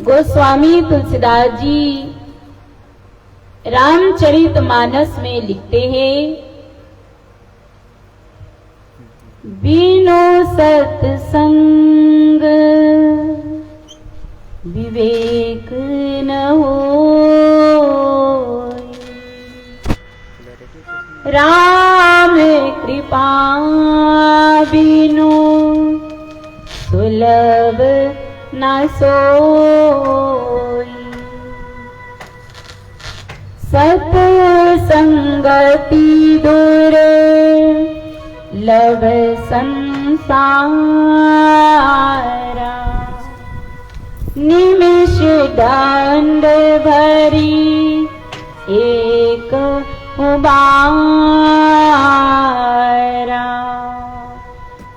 गोस्वामी तुलसीदास जी रामचरितमानस में लिखते हैं, बिनु सत्संग विवेक न होय, राम कृपा बिनु सुलभ न सोई, सत्संगति दूर लभ संसारा, निमिष दंड भरी एक उबारा,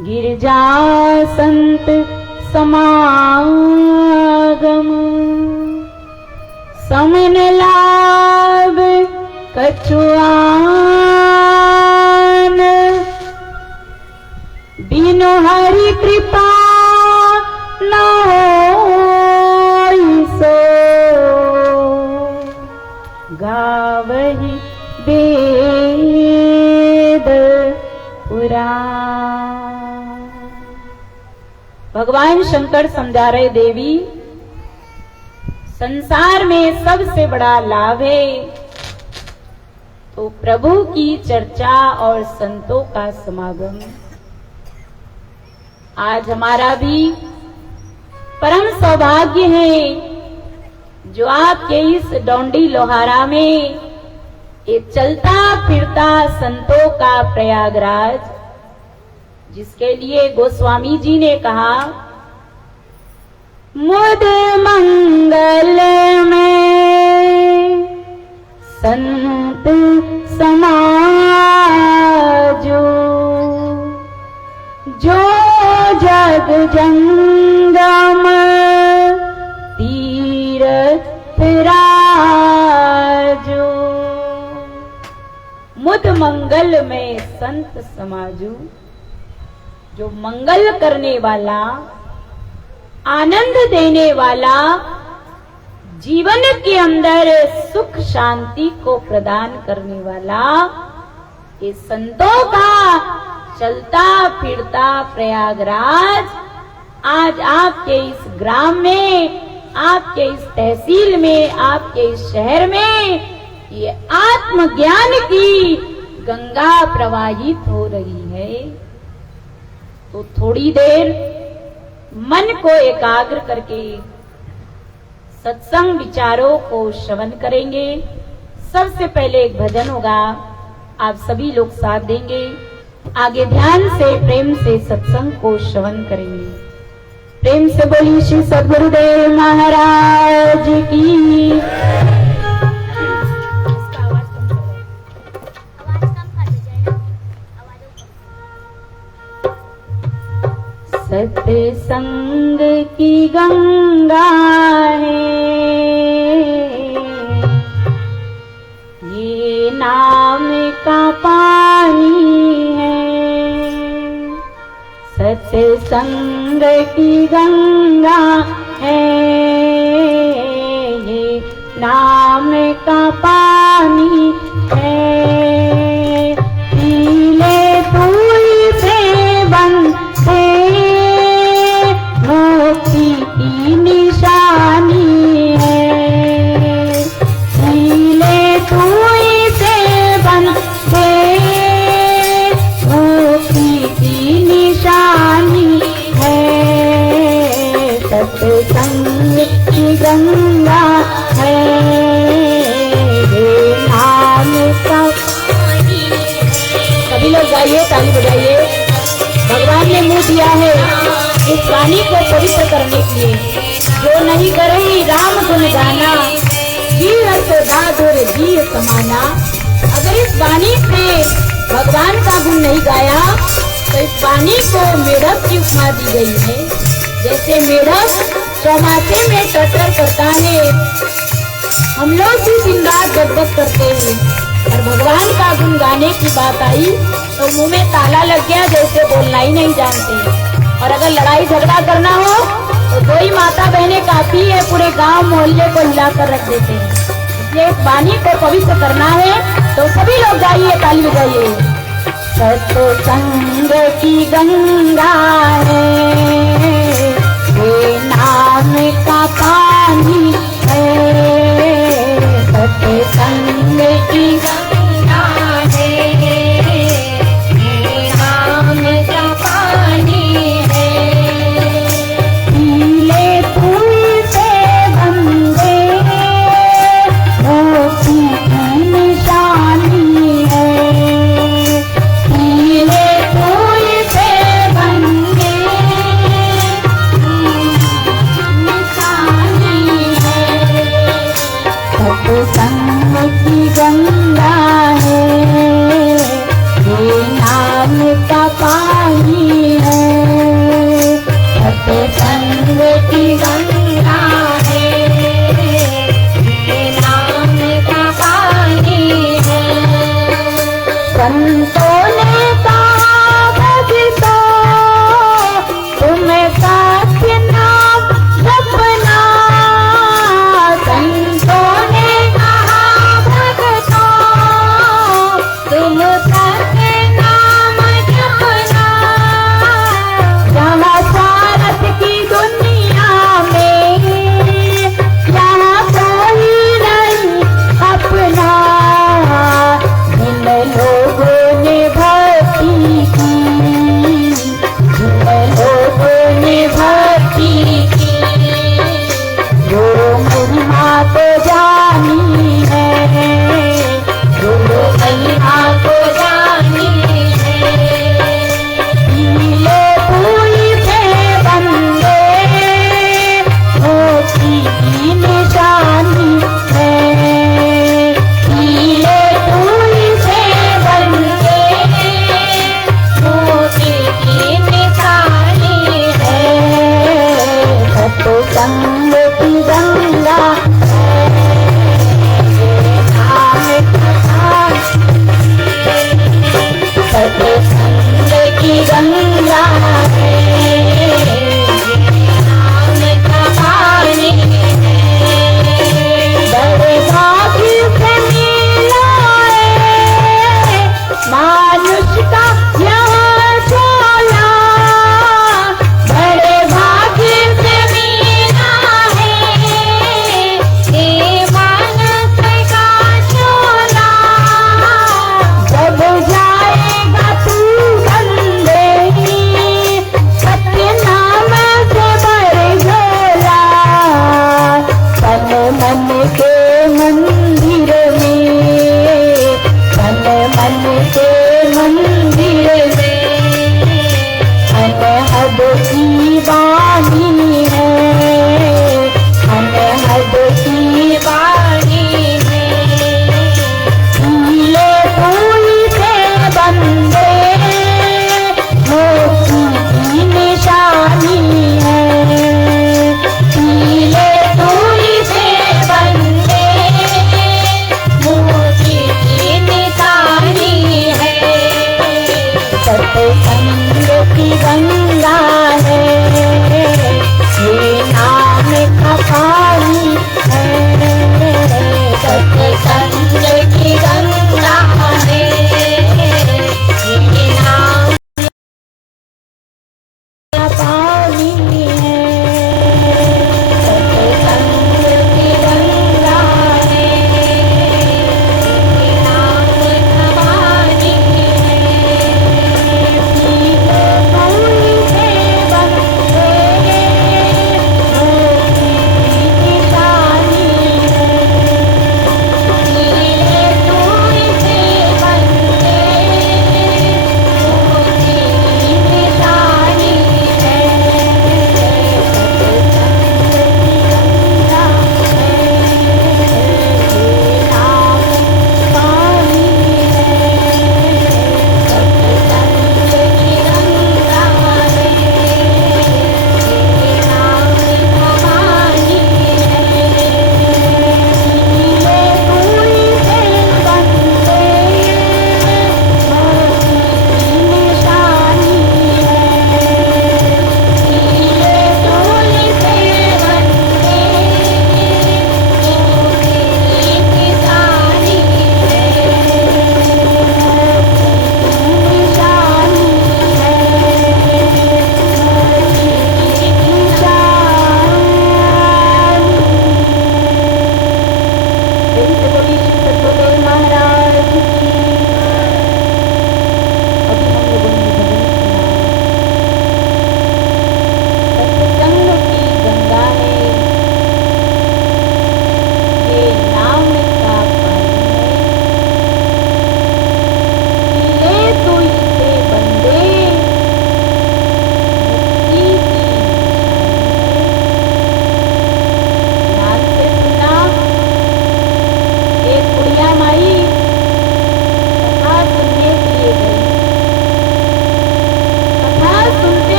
गिरजा संत समागम, समन लाभ कछुआन, बिनु हरि कृपा न होई सो, गावहि वेद पुराण। भगवान शंकर समझा रहे, देवी संसार में सबसे बड़ा लाभ है तो प्रभु की चर्चा और संतों का समागम। आज हमारा भी परम सौभाग्य है जो आपके इस डोंडी लोहारा में एक चलता फिरता संतों का प्रयागराज, जिसके लिए गोस्वामी जी ने कहा, मुद मंगल में संत समाजो, जो जग जंगम तीरथ राजो। मुद मंगल में संत समाजो, जो मंगल करने वाला, आनंद देने वाला, जीवन के अंदर सुख शांति को प्रदान करने वाला, ये संतों का चलता फिरता प्रयागराज आज आपके इस ग्राम में, आपके इस तहसील में, आपके इस शहर में ये आत्मज्ञान की गंगा प्रवाहित हो रही है। तो थोड़ी देर मन को एकाग्र करके सत्संग विचारों को श्रवण करेंगे। सबसे पहले एक भजन होगा, आप सभी लोग साथ देंगे। आगे ध्यान से प्रेम से सत्संग को श्रवण करेंगे। प्रेम से बोली श्री सद्गुरुदेव महाराज की। सत्संग की गंगा है ये नाम का पानी है, सत्संग की गंगा है ये नाम का पानी है, पीले फूल से बनते मोक्ति की निशानी है, पीले फूल से बनते मोक्ति की निशानी है, सत्संग की गंगा है ये नाम का पानी है। सभी लोग गाइए, ताली बजाइए। भगवान ने मुंह दिया है इस वाणी को पवित्र करने के लिए। जो नहीं करे राम गुण गाना, जीव सोधा दूर जीव समाना। अगर इस वाणी से भगवान का गुण नहीं गाया तो इस वाणी को मेढक की उपमा दी गई है। जैसे मेढक चौमासे में टटर करता है, हम लोग भी दिन रात गदगद करते हैं, और भगवान का गुण गाने की बात आई तो मुंह में ताला लग गया, जैसे बोलना ही नहीं जानते। और अगर लड़ाई झगड़ा करना हो तो दो ही माता बहनें काफी है, पूरे गांव मोहल्ले को हिलाकर रख देते हैं। इसलिए इस वाणी को पवित्र करना है, तो सभी लोग गाइए, ताली बजाइए। सत्संग की गंगा है, ये नाम का पानी है। सत्संग की गंगा है, ये नाम का पानी है। पीले फूल से बंदे मोती की निशानी है। पीले फूल से बंदे निशानी है। सत्संग की गंगा है, ये नाम का पानी है। सत्संग की गंगा है, ये नाम का पानी है। संतों ने कहा भक्तों, तुम्हें सत्य नाम जपना। संतों ने कहा भक्तों, तुम सत्य नाम जपना। जहाँ स्वार्थ की दुनिया में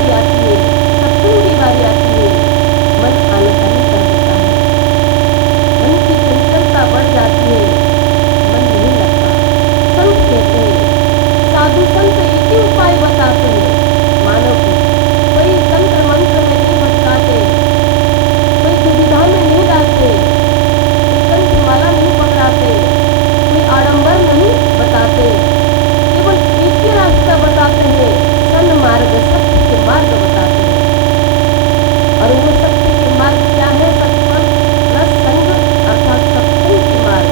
बारी आती है, सत्संग की बारी आती है, मन आनाकानी कर देता है, मन की चंचलता बढ़ जाती है, मन नहीं लगता। संत कहते हैं, साधु संत एक ही उपाय बताते हैं मानव को। कोई तंत्र मंत्र में नहीं भटकाते, कोई दुविधा में नहीं डालते, कोई कंठ माला नहीं पकड़ाते, कोई आडंबर नहीं बताते, केवल एक ही रास्ता बताते हैं, सन्मार्ग, सत्य के मार्ग बताते हैं। और वो सत्य के मार्ग क्या है? सत्संग प्लस संग अर्थात सत्संग के मार्ग।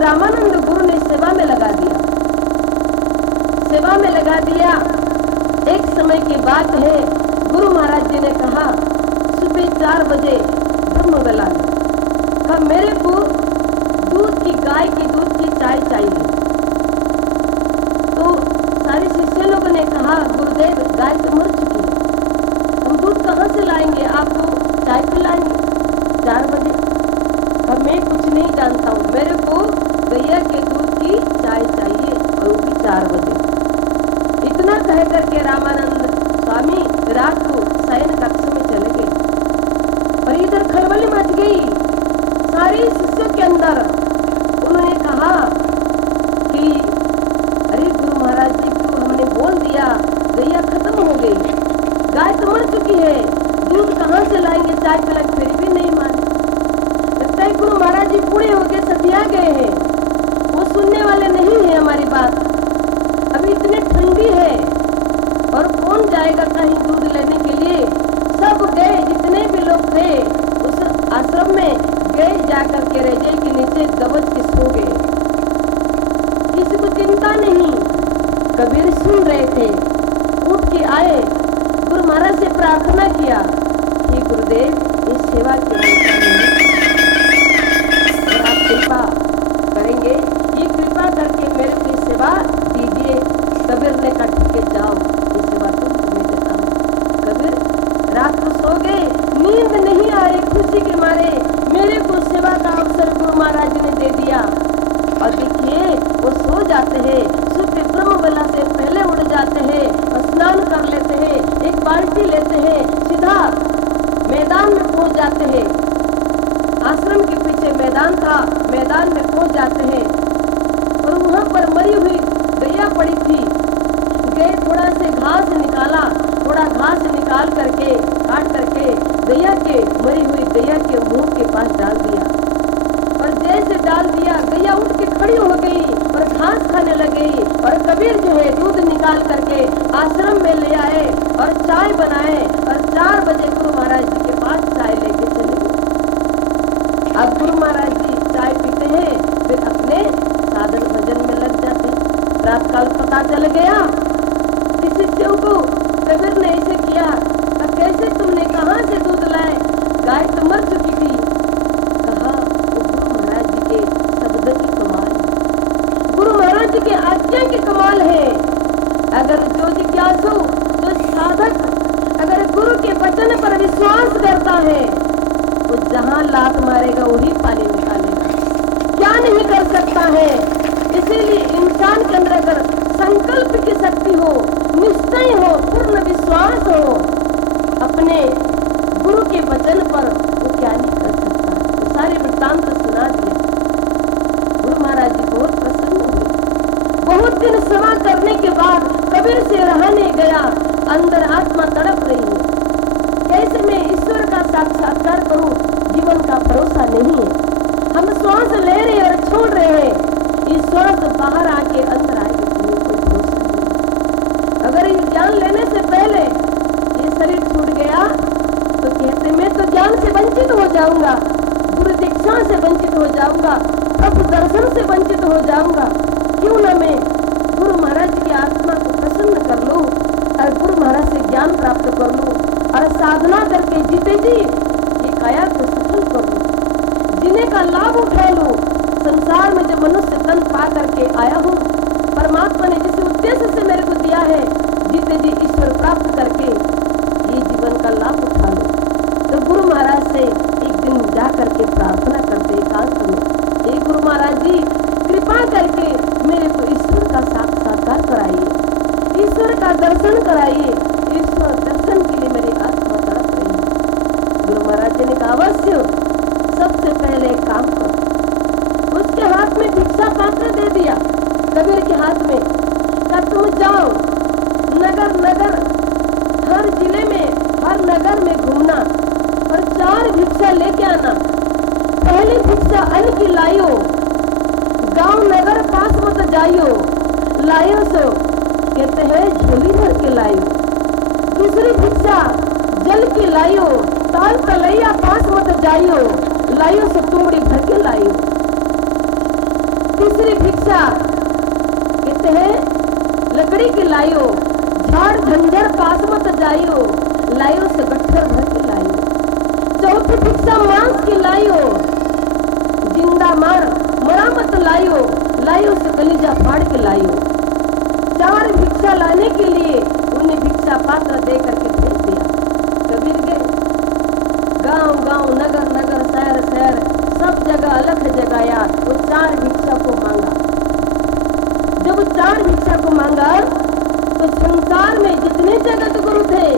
रामानंद गुरु ने सेवा में लगा दिया। सेवा में लगा दिया। एक समय की बात है, गुरु महाराज जी ने कहा सुबह 4 बजे ब्रह्म वेला में, कहा मेरे को दूध की, गाय की दूध की चाय चाहिए। तो सारे शिष्य लोगों ने कहा गुरुदेव गाय तो मर चुकी है, हम दूध कहाँ से लाएंगे, आपको चाय पिलाएंगे 4 बजे। अब मैं कुछ नहीं जानता हूँ, मेरे को गैया के दूध की चाय चाहिए और वो भी 4 बजे। इतना कह करके रामानंद स्वामी रात को शयन कक्ष में चले गए और इधर खलबली मच गई सारे शिष्यों के अंदर। उन्होंने कहा कि अरे गुरु महाराज जी को हमने बोल दिया, गैया खत्म हो गई, गाय तो मर चुकी है, दूध कहाँ से लाएंगे, चाय पिला, फिर भी नहीं माने। लगता है गुरु महाराज जी बूढ़े हो गए, सतिया गए हैं, वो सुनने वाले नहीं है हमारी बात। अभी इतनी ठंडी है और कौन जाएगा कहीं दूध लेने के लिए। सब गए, जितने भी लोग थे उस आश्रम में गए, जाकर के रजाई के नीचे दबच के सो गए। किसी को चिंता नहीं। कबीर सुन रहे थे, उठ के आए, गुरु महाराज से प्रार्थना किया कि गुरुदेव इस सेवा के आप कृपा करेंगे, ये कृपा करके मेरे को सेवा दीजिए। कबीर ने कहा ठीक है जाओ, ये सेवा तुम तुम्हें देता हूँ। कबीर रात को सो गए, नींद नहीं आ रही, खुशी के मारे मेरे को सेवा का अवसर गुरु महाराज ने दे दिया। और देखिए वो सो जाते हैं, सुबह ब्रह्म वेला से पहले उठ जाते हैं और स्नान कर लेते हैं, एक बाल्टी लेते हैं, सीधा मैदान में पहुंच जाते हैं। आश्रम के पीछे मैदान था, मैदान में पहुंच जाते हैं और वहां पर मरी हुई गैया पड़ी थी। गए थोड़ा से घास निकाला, थोड़ा घास निकाल करके काट करके गैया के, मरी हुई गैया के मुंह के पास डाल दिया और जैसे डाल दिया गैया उठ के खड़ी हो गई और घास खाने लगी। और कबीर जो है दूध निकाल करके आश्रम में ले आए और चाय बनाए और 4 बजे गुरु महाराज जी के पास चाय लेके चले गए। अब गुरु महाराज जी चाय पीते हैं, फिर अपने साधन भजन में लग जाते हैं। रात काल पता चल गया कि शिष्यों को कबीर ने ऐसे किया, कैसे तुमने कहाँ से दूध लाए, गाय तो मर चुकी थी। कहा वो गुरु महाराज जी के शब्द की कमाल है, गुरु महाराज जी के आज्ञा की कमाल है। अगर जो जिज्ञासु, जो साधक अगर गुरु के वचन पर विश्वास करता है, वो जहाँ लात मारेगा वही पानी निकालेगा, क्या नहीं कर सकता है। इसीलिए इंसान के अंदर अगर संकल्प की शक्ति हो, निश्चय हो, पूर्ण विश्वास हो अपने गुरु के वचन पर, वो क्या नहीं कर सकता। तो सारे वृत्तांत सुना दिया। गुरु महाराज जी बहुत प्रसन्न हुए। बहुत दिन सेवा करने के बाद कबीर से रहने गया, अंदर आत्मा तड़प रही है, कैसे मैं ईश्वर का साक्षात्कार करूं, जीवन का भरोसा नहीं है। हम श्वास ले रहे और छोड़ रहे हैं, इस श्वास बाहर आके अंदर आएगी, तुम्हें कोई भरोसा नहीं। अगर ये ज्ञान लेने से पहले ये शरीर छूट गया तो कहते मैं तो ज्ञान से वंचित हो जाऊंगा, गुरु दीक्षा से वंचित हो जाऊंगा, प्रभु दर्शन से वंचित हो जाऊंगा। क्यों न मैं गुरु महाराज की आत्मा को प्रसन्न कर लूं और गुरु महाराज से ज्ञान प्राप्त कर लूं और साधना करके जीते जी ये काया को सफल कर लूं, जीने का लाभ उठा लूं। संसार में जो मनुष्य तन पा करके आया हूँ, परमात्मा ने जिस उद्देश्य से मेरे को दिया है, जीते जी ईश्वर प्राप्त करके ये जीवन का लाभ उठा लो। तो गुरु महाराज से एक दिन जा करके प्रार्थना करते एकांत में, हे गुरु महाराज जी कृपा करके मेरे को ईश्वर का साक्षात्कार कराइए, ईश्वर का दर्शन कराइए, ईश्वर दर्शन के लिए मेरी आत्मा तड़प रही है। गुरु महाराज जी ने कहा अवश्य, सबसे पहले एक काम करो। उसके हाथ में भिक्षा पात्र दे दिया, कबीर के हाथ में, कहा तुम जाओ नगर नगर, हर जिले में, हर नगर में घूमना और 4 भिक्षा लेके आना। पहली भिक्षा अन्न की लाइयो, गांव नगर पास मत जाइयो, लाइयो सो कहते हैं झोली भर के लाइयो। दूसरी भिक्षा जल की लाइयो, ताल तलैया पास मत जाइयो, लाइयो से तुमड़ी भर के लाइयो। तीसरी भिक्षा कहते हैं लकड़ी के लायो, झाड़ झंझर पास मत जाइयो, लायो से गट्ठर भर के लायो। चौथी भिक्षा मांस की लायो, जिंदा मरा मत लायो, लायो से कलीजा फाड़ के लायो। 4 भिक्षा लाने के लिए उन्हें भिक्षा पात्र दे करके भेज दिया। कबीर गए गांव गांव, नगर नगर, शहर शहर, सब जगह अलग जगाया। वो 4 भिक्षा को मांगा। जब 4 भिक्षा को मांगा तो संसार में जितने जगत गुरु थे,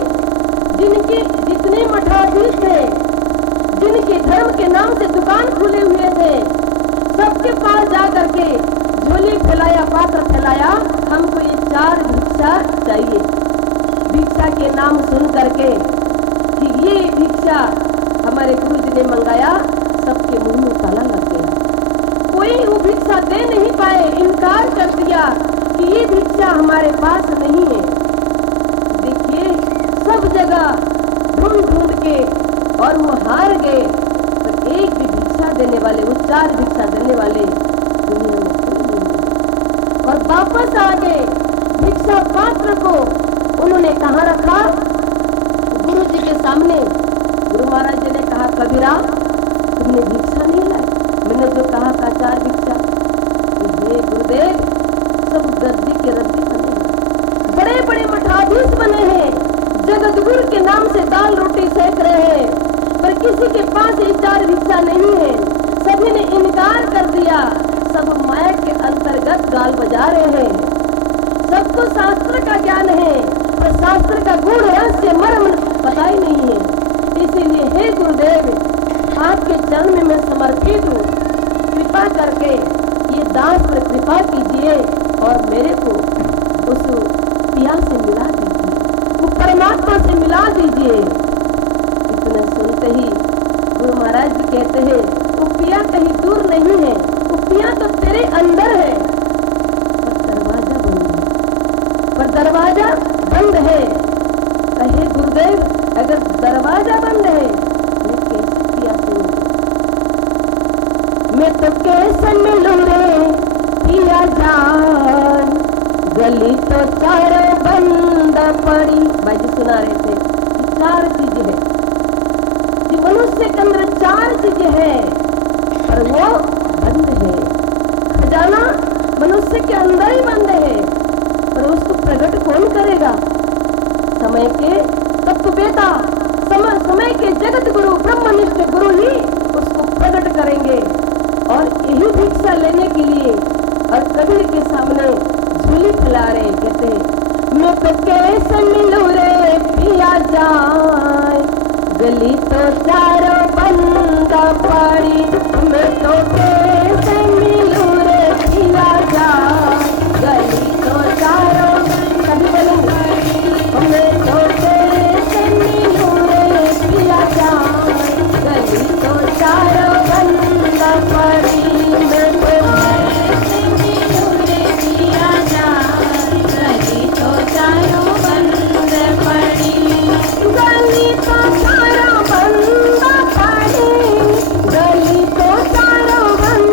जिनके जितने मठाधीश थे, जिनके धर्म के नाम से दुकान खुले हुए थे, सबके पास जा करके झोली फैलाया, पात्र फैलाया, हमको ये 4 भिक्षा चाहिए। भिक्षा के नाम सुन करके कि ये भिक्षा हमारे गुरु जी ने मंगाया, सबके मुंह में ताला लग गया। कोई वो भिक्षा दे नहीं पाए, इनकार कर दिया कि ये भिक्षा हमारे पास नहीं है। देखिए सब जगह ढूंढ ढूंढ के और वो हार गए, तो एक भी भिक्षा देने वाले, वो 4 भिक्षा देने वाले दुनिया में कोई नहीं मिले। और वापस आ गए। भिक्षा पात्र को उन्होंने कहाँ रखा? गुरु जी के सामने। गुरु महाराज जी ने कहा, कबीरा तुमने भिक्षा नहीं लाई, मैंने जो कहा था 4 भिक्षा। हे गुरुदेव, सब गद्दी के रद्दी बने हैं, बड़े बड़े मठाधीश बने हैं, जगत गुरु के नाम से दाल रोटी सेक रहे हैं, पर किसी के पास ये 4 भिक्षा नहीं है। सभी ने इनकार कर दिया। सब माया के अंतर्गत गाल बजा रहे हैं। सबको शास्त्र का ज्ञान है, पर शास्त्र का गुण रहस्य मर्म पता ही नहीं है। इसीलिए हे गुरुदेव, आपके चरण में मैं समर्पित हूँ। कृपा करके ये दास पर कृपा कीजिए और मेरे को उस पिया से मिला दीजिए, वो परमात्मा से मिला दीजिए। इतना सुनते ही गुरु महाराज जी कहते हैं, वो पिया कहीं दूर नहीं है, वो पिया तो तेरे अंदर है, पर दरवाजा बंद है। कहे गुरुदेव, अगर दरवाजा बंद है मैं कैसे पिया से मिलूं? मैं तो कैसे मिलूं रे पिया जान, गली तो चारों बंद पड़ी। भाई जी सुना रहे थे कि 4 चीजें है कि मनुष्य के अंदर 4 चीजें है, पर वो बंद है। खजाना मनुष्य के अंदर ही बंद है, पर उसको प्रकट कौन करेगा? समय के तत्ववेता, समय के जगत गुरु, ब्रह्मनिष्ठ गुरु ही उसको प्रकट करेंगे। और यही भिक्षा लेने के लिए और कबीर के सामने झोली फैला रहे, कहते मैं तो कैसे मिलूं रे पिया जाए, गली तो चारों बंद पड़ी। मैं तो कैसे मिलूं रे पिया जाए, गली तो चारों कभी बोलेंगे, मैं तो कैसे मिलूं रे पिया जाए, गली तो चारों बंद पड़ी। मैं तो कैसे मिलूं रे पिया जाए, गली तो चारों बंद पड़ी, गली तो चारों बंद पड़ी, गली तो चारों बंद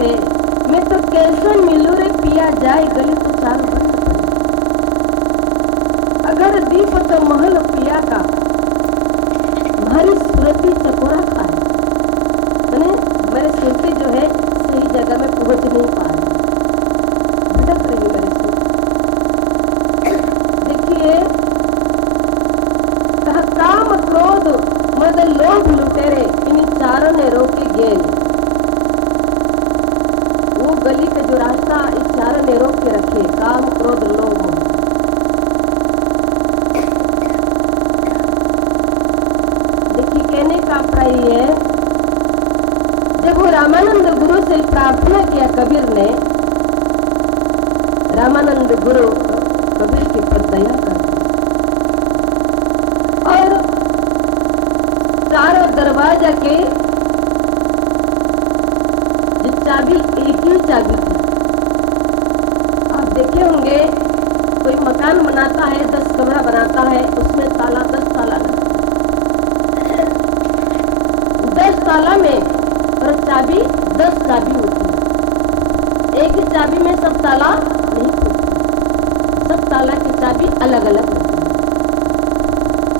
कहे मैं तो कैसे मिलूं रे पिया जाए गली तो चार बंद पड़े। अगर दीप तो महल पिया का हमारी सुरती चकोरा खाए। मैंने मेरे सुरती जो है सही जगह में पहुंच नहीं पा रही, भटक रही मेरी सुरती। देखिए कहा काम क्रोध मद लोभ लुटेरे इन चारों ने रोके गेल। वो गली का जो रास्ता इस चारों ने रोक के रखे, काम क्रोध लोभ। देखिए कहने का अभिप्राय है, जब वो रामानंद गुरु से प्रार्थना किया कबीर ने, रामानंद गुरु कबीर के पर दया कर दी और चारों दरवाजा के जो चाबी एक ही चाबी थी। आप देखे होंगे कोई मकान बनाता है, 10 कमरा बनाता है, उसमें ताला 10 ताला लगता है। 10 ताला में और चाबी 10 चाबी होती है। एक ही चाबी में सब ताला नहीं खुलते, सब ताला की चाबी अलग अलग होती है।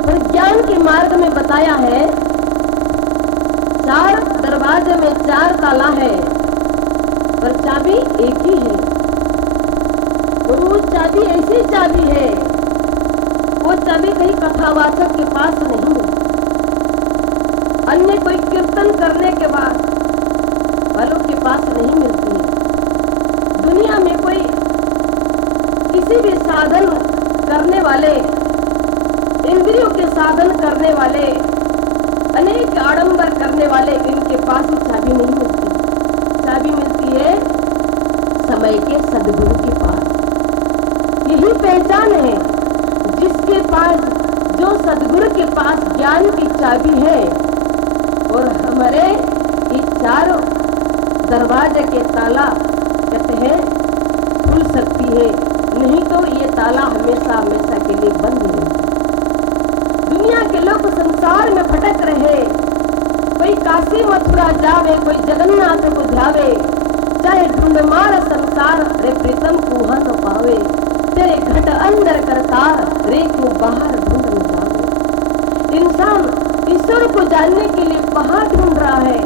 पर ज्ञान के मार्ग में बताया है 4 दरवाजे में 4 ताला है पर चाबी एक ही है। और वो चाबी ऐसी चाबी है, वो चाबी कहीं कथावाचक के पास नहीं है, अन्य कोई कीर्तन करने के बाद वालों के पास नहीं मिलती है। दुनिया में कोई किसी भी साधन करने वाले, इंद्रियों के साधन करने वाले, अनेक आडंबर करने वाले, इनके पास ही चाबी नहीं मिलती। चाबी मिलती है समय के सद्गुरु के पास। यही पहचान है, जिसके पास, जो सद्गुरु के पास ज्ञान की चाबी है और हमारे ये 4 दरवाजे के ताला कहते हैं खुल सकती है, नहीं तो ये ताला हमेशा हमेशा के लिए बंद है। दुनिया के लोग संसार में भटक रहे, कोई काशी मथुरा जावे, कोई जगन्नाथ को ध्यावे, चाहे ढूंढ मार संसार रे प्रीतम कुहा न पावे, तेरे घट अंदर करतार रे क्यों बाहर ढूंढ न जावे। इंसान ईश्वर को जानने के लिए बाहर ढूंढ रहा है,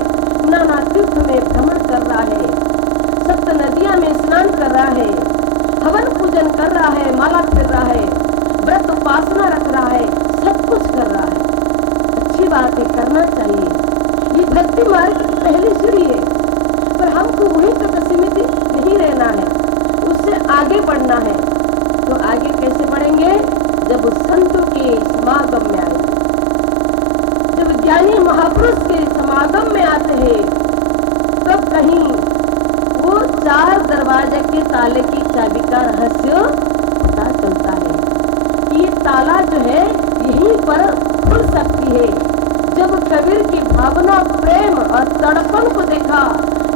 नाना तीर्थ में भ्रमण कर रहा है, सप्त नदियां में स्नान कर रहा है, हवन पूजन कर रहा है, माला फिर रहा है, व्रत उपासना रख रहा है, सब कुछ कर रहा है। अच्छी बात है, करना चाहिए, ये भक्ति मार्ग की पहली सीढ़ी है। पर हमको वहीं तक सीमित नहीं रहना है, उससे आगे बढ़ना है। तो आगे कैसे बढ़ेंगे? जब संतों के समागम में आएंगे, जब ज्ञानी महापुरुष के समागम में आते हैं, तब कहीं वो 4 दरवाजे के ताले की चाबी का रहस्य पता चलता है कि ये ताला जो है यहीं पर खुल सकती है। जब कबीर की भावना, प्रेम और तड़पन को देखा,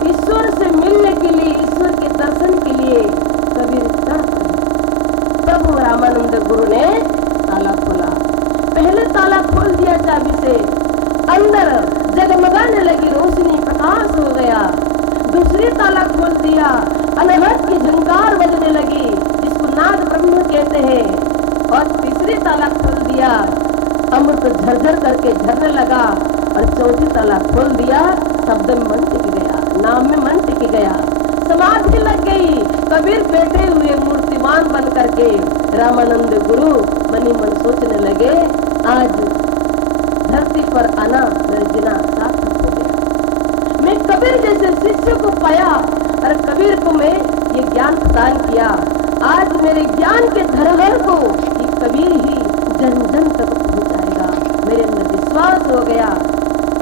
ईश्वर से मिलने के लिए, ईश्वर के दर्शन के लिए कबीर तड़प रहे। प्रभु रामानंद गुरु ने ताला खोला, पहले ताला खोल दिया चाबी से, अंदर जगमगाने लगी रोशनी, प्रकाश हो गया। दूसरी ताला खोल दिया, अनहद की झंकार बजने लगी, जिसको नाद ब्रह्म कहते हैं। और तीसरी ताला खोल दिया, अमृत झरझर करके झरने लगा। और चौथी ताला खोल दिया, शब्द में मन टिक गया, नाम में मन टिक गया, समाधि लग गई। कबीर बैठे हुए मूर्तिमान बन करके रामानंद गुरु मनी मन सोचने लगे, आज धरती पर आना मेरा जीना सार्थक हो गया। मैं कबीर जैसे शिष्य को पाया और कबीर को मैं ये ज्ञान प्रदान किया। आज मेरे ज्ञान के धरोहर को ये कबीर ही जन जन तक पहुंचाएगा। मेरे अंदर विश्वास हो गया।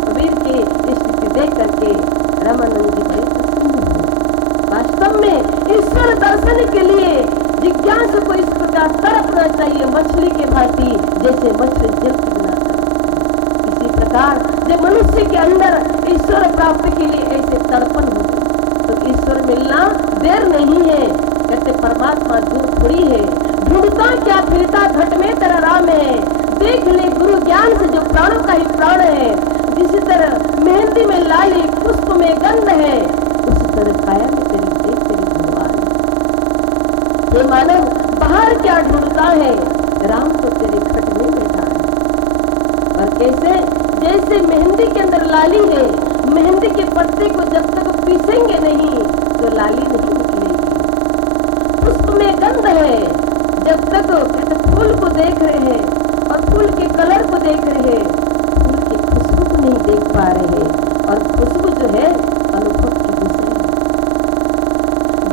कबीर की स्थिति देख करके रामानंद जी बड़े प्रसन्न हुए। वास्तव में ईश्वर दर्शन के लिए जिज्ञासु को इस प्रकार तड़पना चाहिए, मछली के भांति, जैसे मछली जल के बिना तड़पती। इसी प्रकार जब मनुष्य के अंदर ईश्वर प्राप्ति के लिए ऐसे तड़पन हो तो ईश्वर मिलना देर नहीं है। कहते परमात्मा दूर थोड़ी है, ढूंढता क्या फिरता घट में तेरा राम है। देख ले गुरु ज्ञान से जो प्राणों का ही प्राण है। जिस तरह मेहंदी में लाली, पुष्प में गंध है, उस सुंदर काया में तेरी देख तेरी भगवान। हे मानव बाहर क्या ढूंढता है, राम तो तेरे खट में बैठा है। और कैसे, जैसे मेहंदी के अंदर लाली है, मेहंदी के पत्ते को जब तक पीसेंगे नहीं तो लाली नहीं निकलेगी। पुष्प में गंध है, जब तक फूल को देख रहे हैं और फूल के कलर को देख रहे हैं, फूल की खुशबू को नहीं देख पा रहे हैं। और खुशबू जो है अनुभव की विषय है।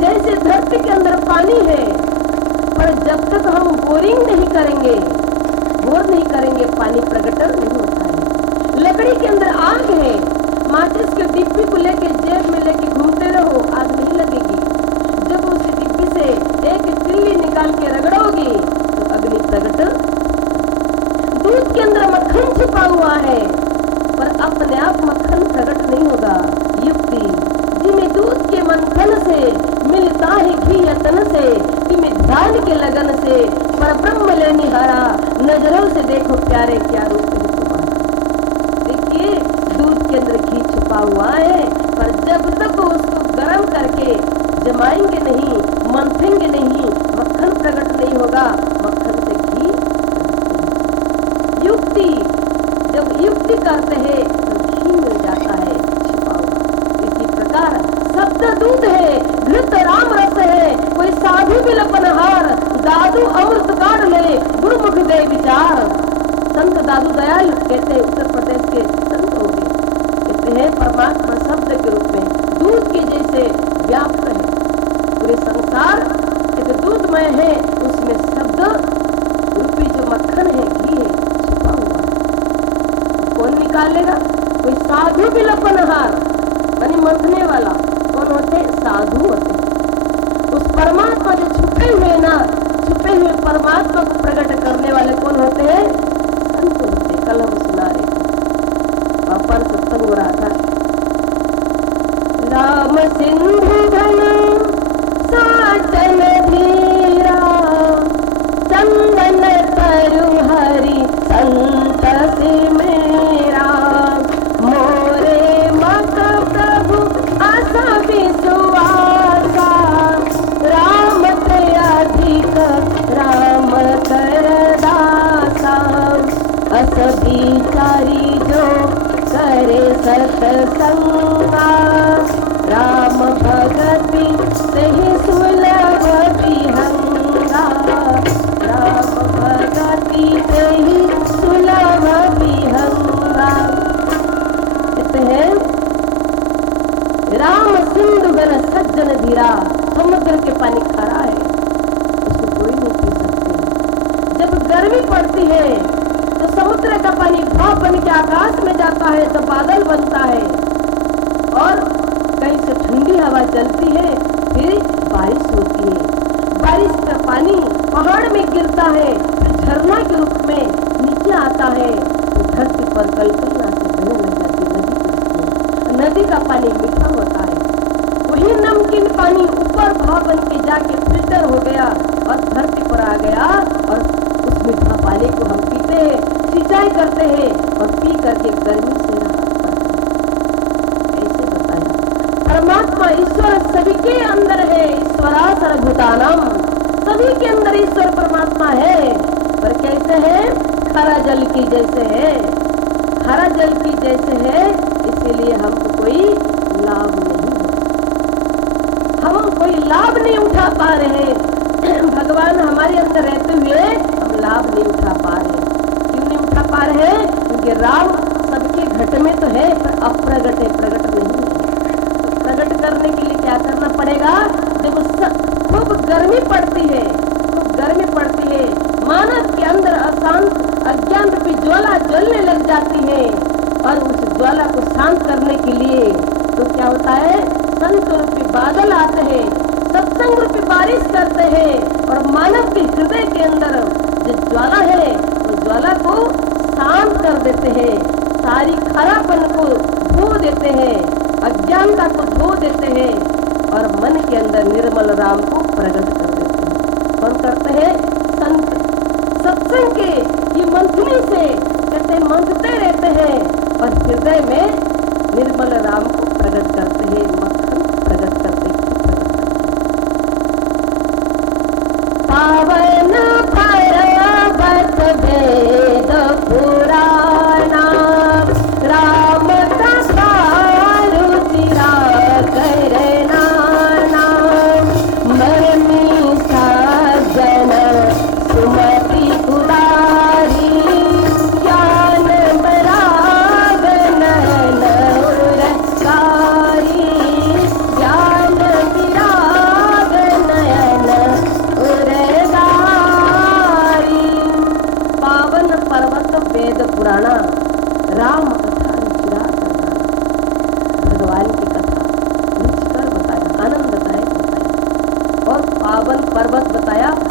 जैसे धरती के अंदर पानी है, पर जब तक हम बोरिंग नहीं करेंगे, बोर नहीं करेंगे, पानी प्रकट नहीं होता है। लकड़ी के अंदर आग है, माचिस के डिब्बी को लेके जेब में लेके घूमते रहो, आग नहीं लगेगी। जब उस डिब्बी से एक तिल्ली निकाल के रगड़ोगी तो अग्नि प्रकट। दूध के अंदर मक्खन छुपा हुआ है, पर अपने आप मक्खन प्रकट नहीं होगा। युक्ति जिन्हें दूध के मंथन से मिलता है घी यतन से, तिमे ध्यान के लगन से पर ब्रह्म ले निहारा, नजरों से देखो प्यारे क्या रूप है तुम्हारा। देखिए दूध के अंदर घी छुपा हुआ है, पर जब तक उसको गर्म करके जमाएंगे नहीं, मंथेंगे नहीं, मक्खन प्रकट नहीं होगा। मक्खन से घी। युक्ति जब युक्ति करते हैं तो घी मिल जाता है छुपा हुआ। इसी प्रकार शब्द दूध है, नृत्य राम रस है, कोई साधु बिलपनहार, दादू अमृत काढ़ ले, गुरुमुख दे विचार। संत दादू दयाल कहते हैं, उत्तर प्रदेश के संत हो गए, कहते हैं परमात्मा शब्द के रूप में दूध के जैसे व्याप्त है। पूरे संसार कहते दूधमय है, उसमें शब्द रूपी जो मक्खन है, घी है, छुपा हुआ है। कौन निकालेगा? कोई साधु बिलपनहार, यानी मंथने वाला। कौन होते? साधु होते। उस परमात्मा जो छुपे हुए ना, छुपे हुए परमात्मा को प्रकट करने वाले कौन होते हैं? संत होते। कल हम सुना रहे थे, पर सत्संग हो रहा था। राम सिंधु घन साचन धीरा, चंदन तरु हरि संत से मेरा, मोरे मक प्रभु आशा विश्वासा, राम ते अधिक राम कर दासा, अस विचारी जो करे सत्संगा, राम भगति सही सुलभ विहंगा, राम भगति सही सुलभ विहंगा। कहते हैं राम सिंधु गन सज्जन धीरा, समुद्र के पानी खारा है, उसको कोई नहीं पी सकते। जब गर्मी पड़ती है तो समुद्र का पानी भाप बन के आकाश में जाता है तो बादल बनता है, और कहीं से ठंडी हवा चलती है, फिर बारिश होती है। बारिश का पानी पहाड़ में गिरता है, फिर झरना के रूप में नीचे आता है, तो धरती पर कलकलना से बहने लग जाती है। नदी का पानी मीठा होता है, वही नमकीन पानी ऊपर भाप बन के जाके फिल्टर हो गया और धरती पर आ गया, और उस मीठा पानी को हम पीते हैं, सिंचाई करते हैं और पी करके गर्मी से राहत पाते हैं। ऐसे बताया परमात्मा ईश्वर सभी के अंदर है, ईश्वरा सर्वभूतानाम, सभी के अंदर ईश्वर परमात्मा है। पर कैसे है? खरा जल की जैसे है, खरा जल की जैसे है, इसीलिए हमको कोई लाभ नहीं हो, हम कोई लाभ नहीं उठा पा रहे। भगवान हमारे अंदर रहते हुए हम लाभ नहीं उठा पा रहे। क्यों नहीं उठा पा रहे? क्योंकि राम सबके घट में तो है, पर अप्रगट है, प्रगट नहीं है। तो प्रगट करने के लिए क्या करना पड़ेगा? जब खूब गर्मी पड़ती है, खूब गर्मी पड़ती है, मानव के अंदर अशांत अज्ञान रूपी ज्वाला जलने लग जाती है, और उस ज्वाला को शांत करने के लिए तो क्या होता है? संत रूपी बादल आते हैं, सत्संग रूपी बारिश करते हैं, और मानव के हृदय के अंदर जो ज्वाला है वो ज्वाला को शांत कर देते हैं, सारी खरापन को धो देते हैं, अज्ञानता को धो देते हैं, और मन के अंदर निर्मल राम को प्रकट कर देते हैं। कौन करते हैं? संत। सत्संग के ये मंथनी से कहते मंथते रहते हैं, और हृदय में निर्मल राम को प्रकट करते हैं, मक्खन प्रकट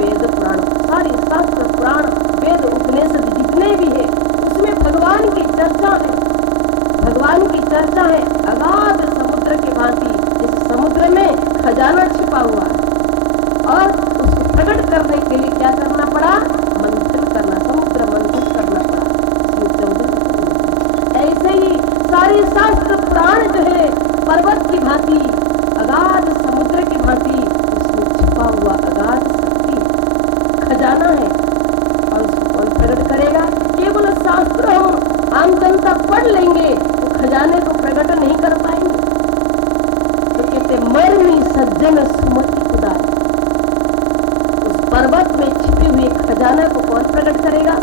वेद पुराण, सारी शास्त्र पुराण वेद उपनिषद जितने भी है उसमें भगवान की चर्चा है। भगवान की चर्चा है अगाध समुद्र के भांति, इस समुद्र में खजाना छिपा हुआ है और उसको प्रकट करने के लिए क्या करना पड़ा, मंथन करना, समुद्र मंथन करना पड़ा, इसमें समुद्र। ऐसे ही सारे शास्त्र पुराण जो है पर्वत की भांति, अगाध समुद्र की भांति उसमें छिपा हुआ अगाध शक्ति खजाना है और उसको कौन प्रकट करेगा। केवल शास्त्र हम आम जनता पढ़ लेंगे तो खजाने को प्रकट नहीं कर पाएंगे। तो कहते मर्मी सज्जन सुमति खुदाई, उस पर्वत में छिपे हुए खजाना को कौन प्रकट करेगा।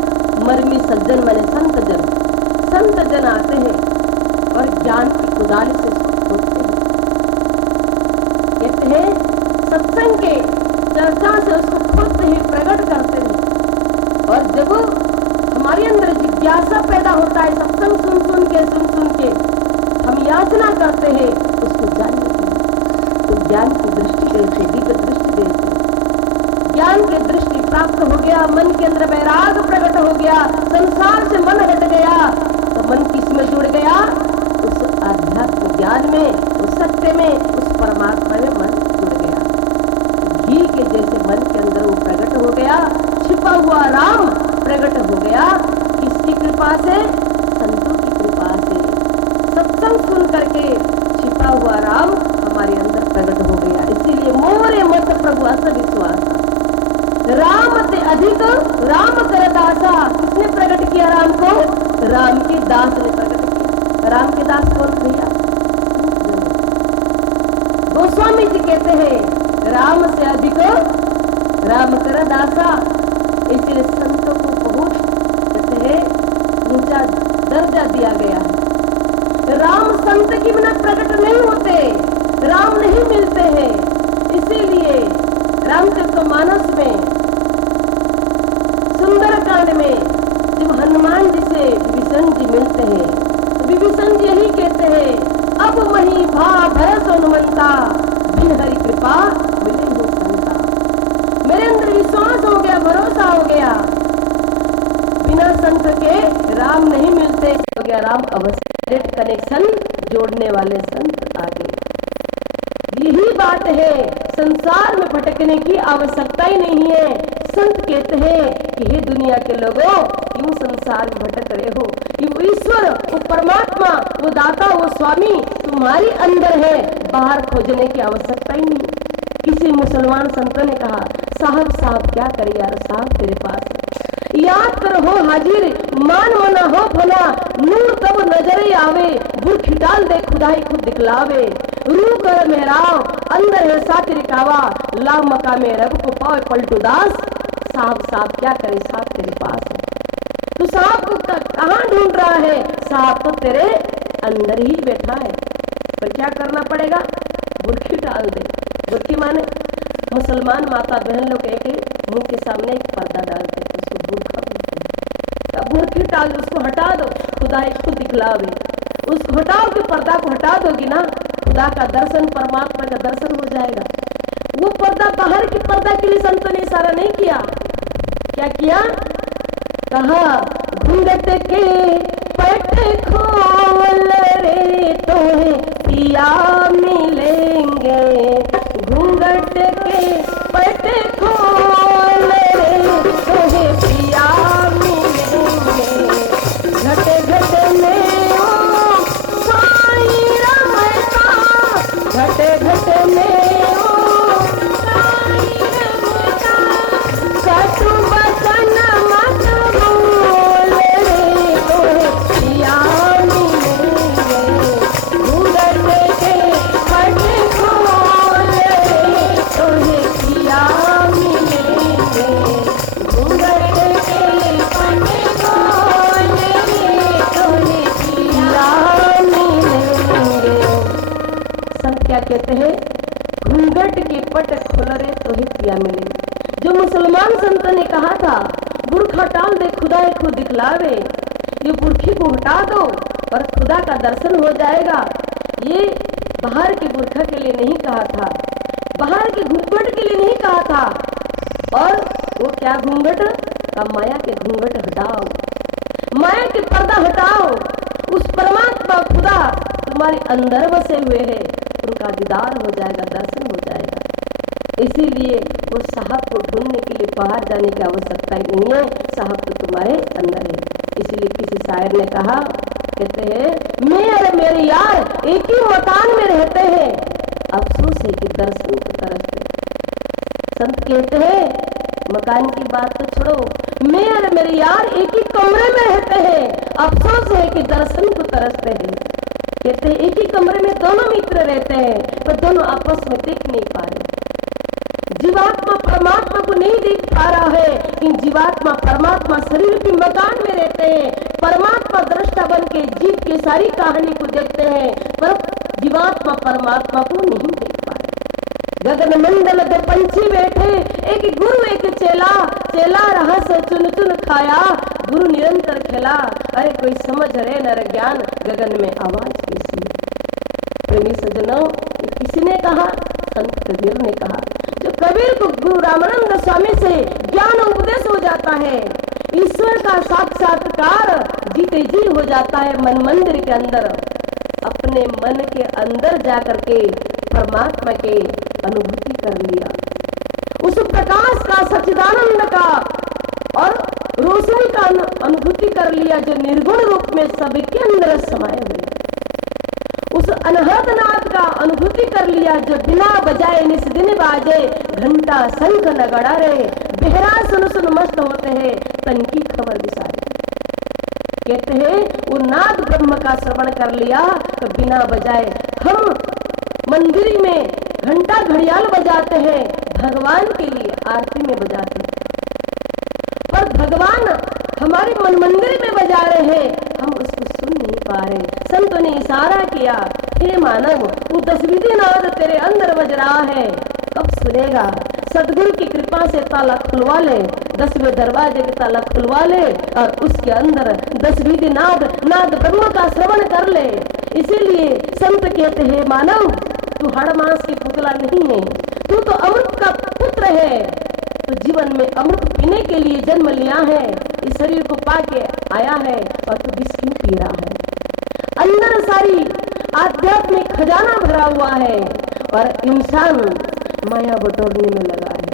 मर्मी सज्जन माने संत जन, संत जन आते हैं और ज्ञान की कुदाली से उसको खोदते हैं। कहते हैं सत्संग के चर्चा से उसको खोदते हैं, प्रकट करते हैं। और जब हमारे अंदर जिज्ञासा पैदा होता है, सत्संग सुन सुन के हम याचना करते हैं उसको जानने के लिए, तो ज्ञान की दृष्टि देते, दिव्य दृष्टि देते। ज्ञान की दृष्टि प्राप्त हो गया, मन के अंदर वैराग प्रकट हो गया, संसार से मन हट गया, तो मन किसमें जुड़ गया, उस आध्यात्म ज्ञान में, उस सत्य में, उस परमात्मा में मन जुड़ गया। घी के जैसे मन के अंदर वो प्रकट हो गया, छिपा हुआ राम प्रकट हो गया। किसकी कृपा से, संतों की कृपा से। सत्संग सुन करके छिपा हुआ राम हमारे अंदर प्रकट हो गया। इसीलिए मोरे मत प्रभु अस विश्वासा, राम से अधिक राम कर दासा। किसने प्रकट किया राम को, राम के दास ने प्रकट किया। राम के दास कौन भैया, गोस्वामी जी कहते हैं राम से अधिक राम कर दासा। इसलिए संतों को बहुत कहते हैं ऊंचा दर्जा दिया गया है। राम संत के बिना प्रकट नहीं होते, राम नहीं मिलते हैं। इसीलिए रामचरितमानस में सुंदरकांड में जब हनुमान जी से विभीषण जी मिलते हैं तो विभीषण जी यही कहते हैं, अब वही भा भरस हनुमंता, बिन हरि कृपा मिले हो संता। मेरे अंदर विश्वास हो गया, भरोसा हो गया, बिना संत के राम नहीं मिलते। हो गया राम अवश्य कनेक्शन जोड़ने वाले संत आ गए। यही बात है, संसार में भटकने की आवश्यकता ही नहीं है। संत कहते हैं कि हे दुनिया के लोगों, क्यों संसार में भटक रहे हो, वो ईश्वर, वो परमात्मा, वो दाता, वो स्वामी तुम्हारी अंदर है, बाहर खोजने की आवश्यकता ही नहीं। किसी मुसलमान संत ने कहा, साहब साहब क्या करे यार साहब तेरे पास, याद कर हो हाजिर, मान मना हो भला, नूर तब नजरे आवे, बुर्ख डाल दे खुदाई खुद दिखलावे, रू कर मेहराव अंदर है सातिर कावा, ला मका में रब को पावे पलटू दास। साहब साहब क्या करे, साहब तेरे पास है। तो साहब को कहाँ ढूंढ रहा है, साहब तो तेरे अंदर ही बैठा है। पर क्या करना पड़ेगा, बुर्खी डाल दे। बुर्खी माने मुसलमान माता बहन लोग एक मुंह के सामने एक पर्दा डालते, उसको बुर्खा बोलते हैं। बुर्खी डाल, उसको हटा दो, खुदा खुद दिखलावे। उसको हटाओ कि पर्दा को हटा दोगी ना, खुदा का दर्शन, परमात्मा का दर्शन हो जाएगा। वो पर्दा बाहर की पर्दा के लिए संतों ने इशारा नहीं किया। क्या किया, कहा घूंघट के पट खोल रे तोहे पिया मिलेंगे, घूंघट के पट खोल रे तोहे पिया मिलेंगे, घट घट में ओ साई रमता, घट घट में ओ साई रमता, कटु बचन मत बोल रे तोहे पिया मिलेंगे, घूंघट के पट खोल रे तोहे पिया मिलेंगे, घूंघट के पट खोल रे तोहे पिया मिलेंगे। संत क्या कहते हैं, घूंघट के पट खोल रे तोहे पिया मिलेंगे। जो मुसलमान संत ने कहा था बुर्खा टाल दे खुदा खुद दिखलावे, ये बुर्खी को हटा दो और खुदा का दर्शन हो जाएगा, ये बाहर के बुर्खा के लिए नहीं कहा था, बाहर के घूंघट के लिए नहीं कहा था, और वो क्या घूंघट का माया के घूंघट हटाओ, माया के पर्दा हटाओ। उस परमात्मा खुदा तुम्हारे अंदर बसे हुए हैं, उनका दीदार हो जाएगा, दर्शन हो जाएगा। इसीलिए वो साहब को ढूंढने के लिए बाहर जाने की आवश्यकता ही नहीं है, साहब तो तुम्हारे अंदर है। इसीलिए किसी शायर ने कहा, कहते हैं मैं और मेरे यार एक ही मकान में रहते हैं, अफसोस है कि दर्शन को तरसते। संत कहते हैं मकान की बात तो छोड़ो, मैं और मेरे यार एक ही कमरे में रहते हैं, अफसोस है कि दर्शन को तरसते हैं। कहते हैं एक ही कमरे में दोनों मित्र रहते हैं, पर दोनों आपस में देख नहीं पा रहे। जीवात्मा परमात्मा को नहीं देख पा रहा है, कि जीवात्मा परमात्मा शरीर के मकान में रहते हैं। परमात्मा दृष्टा बन के जीव की सारी कहानी को देखते हैं, पर जीवात्मा परमात्मा को नहीं देख पा रहे। गगन मंडल दो पंछी बैठे, एक गुरु एक चेला, चेला रहा से चुन चुन खाया, गुरु निरंतर खेला। अरे कोई समझ रहे नर ज्ञान, गगन में आवाज कैसी। प्रेमी सजनों, किसी ने कहा, संत कबीर ने कहा। जो कबीर को गुरु रामानंद स्वामी से ज्ञान उपदेश हो जाता है, ईश्वर का साक्षात्कार जीते जी हो जाता है। मन मंदिर के अंदर अपने मन के अंदर जाकर के परमात्मा के अनुभूति कर लिया, उस प्रकाश का, सच्चिदानंद का और रोशनी का अनुभूति कर लिया, जो निर्गुण रूप में सबके अंदर समाये हुए। उस अनहद नाद का अनुभूति कर लिया, जो बिना बजाए निस दिन बाजे, घंटा शंख नगड़ा रहे, बेहरा सुन सुन मस्त होते हैं, तन की खबर बिसारे। कहते हैं वो नाद ब्रह्म का श्रवण कर लिया, तो बिना बजाए हम मंदिर में घंटा घड़ियाल बजाते हैं, भगवान के लिए आरती में बजाते हैं, पर भगवान हमारे मन मंदिर में बजा रहे हैं, हम उसको सुन नहीं पा रहे। संतों ने इशारा किया, हे मानव वो 10 विधि नाद तेरे अंदर बज रहा है, कब सुनेगा। सदगुरु की कृपा से ताला खुलवा ले, 10वें दरवाजे के ताला खुलवा ले, और उसके अंदर 10 विधि नाद ब्रह्म का श्रवण कर ले। इसीलिए संत कहते हैं मानव तू हड़ मांस की पुतला नहीं है, तू तो अमृत का पुत्र है, तो जीवन में अमृत पीने के लिए जन्म लिया है, इस शरीर को पाके आया है, और तू विष क्यों पी रहा है। अंदर सारी आध्यात्मिक खजाना भरा हुआ है, और इंसान माया बटोरने में लगा है,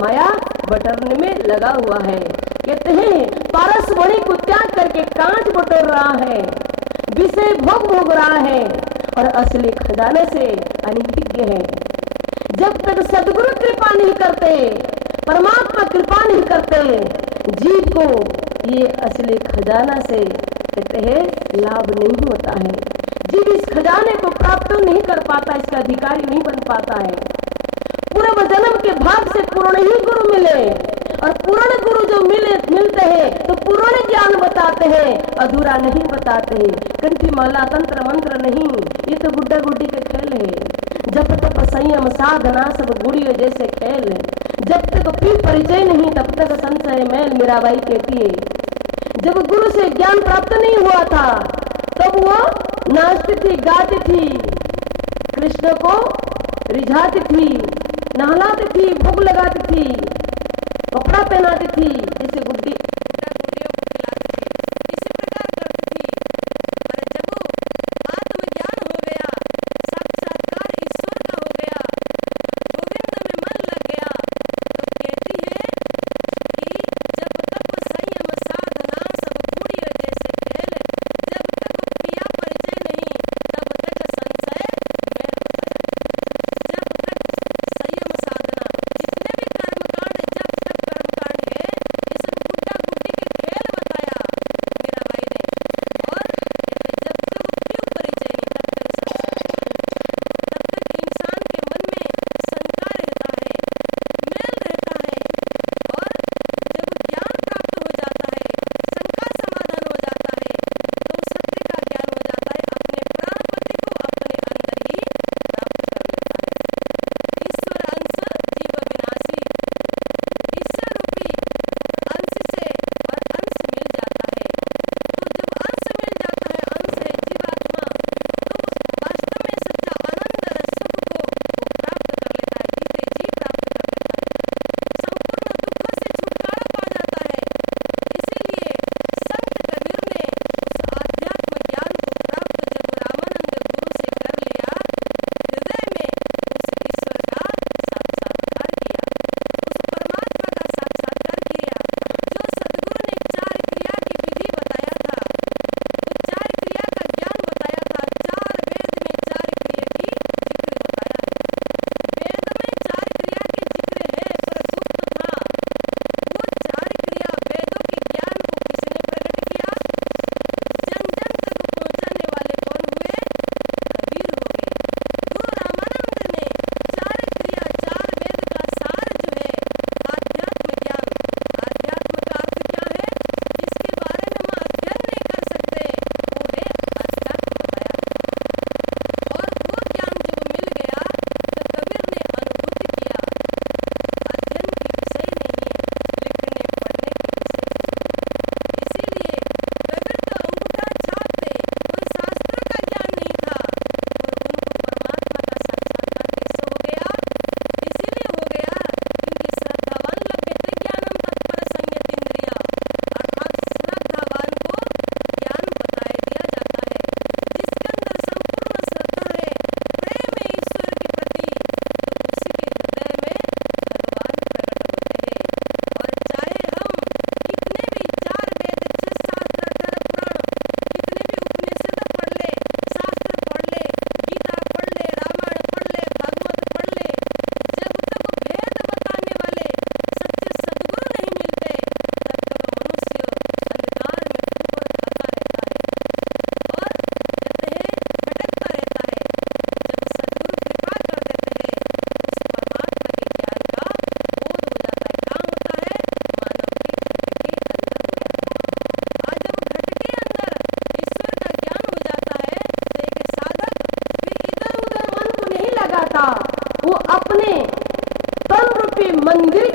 माया बटोरने में लगा हुआ है। कहते हैं पारस मणि को त्याग करके कांच बटोर रहा है, विषय भोग रहा है, और असली खजाने से अनभिज्ञ है। जब तक सदगुरु कृपा नहीं करते, परमात्मा कृपा नहीं करते, जीव को ये असली खजाना से कहते हैं लाभ नहीं होता है। जीव इस खजाने को प्राप्त नहीं कर पाता, इसका अधिकारी नहीं बन पाता है। पूर्व जन्म के भाग से पूर्ण ही गुरु मिले, और पूर्ण गुरु जो मिलते हैं तो पूर्ण ज्ञान बताते हैं, अधूरा नहीं बताते हैं। कंठी माला तंत्र मंत्र नहीं, ये तो गुड्डा गुड्डी के खेल है। जब तक संयम साधना सब गुड़ियों जैसे खेल है, जब तक पी परिचय नहीं तब तक संशय मैल, मीराबाई कहती है। जब गुरु से ज्ञान प्राप्त नहीं हुआ था तब वो नाचती थी, गाती थी, कृष्ण को रिझाती थी, नहलाती थी, भोग लगाती थी, कपड़ा पहनाती थी, जैसे गुड्डी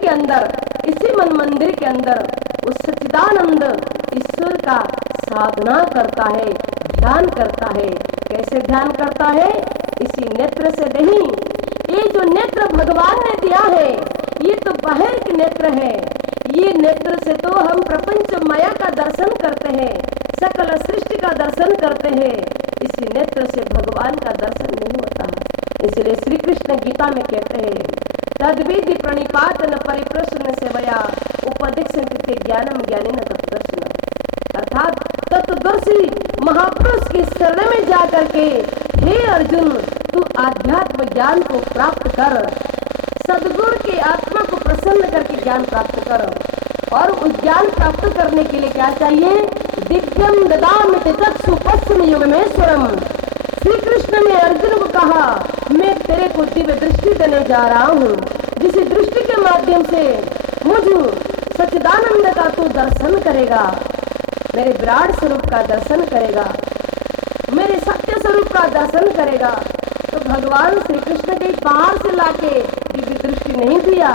के अंदर, इसी मन मंदिर के अंदर उस सच्चिदानंद ईश्वर का साधना करता है, ध्यान करता है। कैसे ध्यान करता है? इसी नेत्र से नहीं। ये जो नेत्र भगवान ने दिया है ये तो बाहर के नेत्र है। ये नेत्र से तो हम प्रपंच माया का दर्शन करते हैं, सकल सृष्टि का दर्शन करते हैं। इसी नेत्र से भगवान का दर्शन नहीं होता। इसलिए श्री कृष्ण गीता में कहते हैं, तद्विधि प्रणिपातन परिप्रश्न सेवया उपदिक्षन्ते ज्ञानम ज्ञानेन तत्प्रश्न। अर्थात तत्वदर्शी महापुरुष की शरण में जाकर के, हे अर्जुन, तू आध्यात्म ज्ञान को प्राप्त कर, सदगुरु की आत्मा को प्रसन्न करके ज्ञान प्राप्त कर। और उस ज्ञान प्राप्त करने के लिए क्या चाहिए? दिव्यम ददामि ते चक्षु पश्चिम युगमेश्वरम। श्री कृष्ण ने अर्जुन को कहा, मैं तेरे को दिव्य दृष्टि देने जा रहा हूँ, जिस दृष्टि के माध्यम से मुझ सच्चिदानंद का तू दर्शन करेगा, मेरे विराट स्वरूप का दर्शन करेगा, मेरे सत्य स्वरूप का दर्शन करेगा। तो भगवान श्री कृष्ण के बाहर से लाके दिव्य दृष्टि नहीं दिया,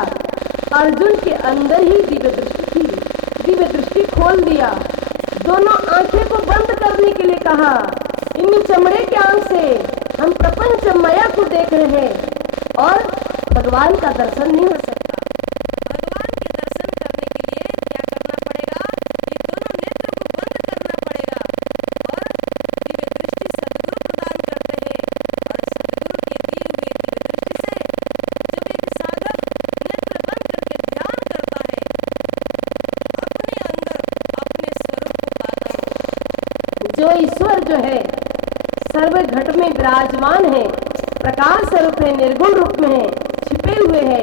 अर्जुन के अंदर ही दिव्य दृष्टि थी, दिव्य दृष्टि खोल दिया। दोनों आंखें को बंद करने के लिए कहा। इन चमड़े के आंख से हम प्रपंच माया को देख रहे हैं और भगवान का दर्शन नहीं हो सकता। भगवान के दर्शन करने के लिए क्या करना पड़ेगा? ये दोनों नेत्र को बंद करना पड़ेगा और दिव्य दृष्टि सदगुरु प्रदान करते हैं। और सदगुरु के दिए हुए दिव्य दृष्टि से जब एक साधक नेत्र बंद करके ध्यान करता है, अपने अंदर अपने स्वरूप को पाता है। जो ईश्वर जो है सर्व घट में विराजमान है, प्रकाश स्वरूप है, निर्गुण रूप में है, छिपे हुए है,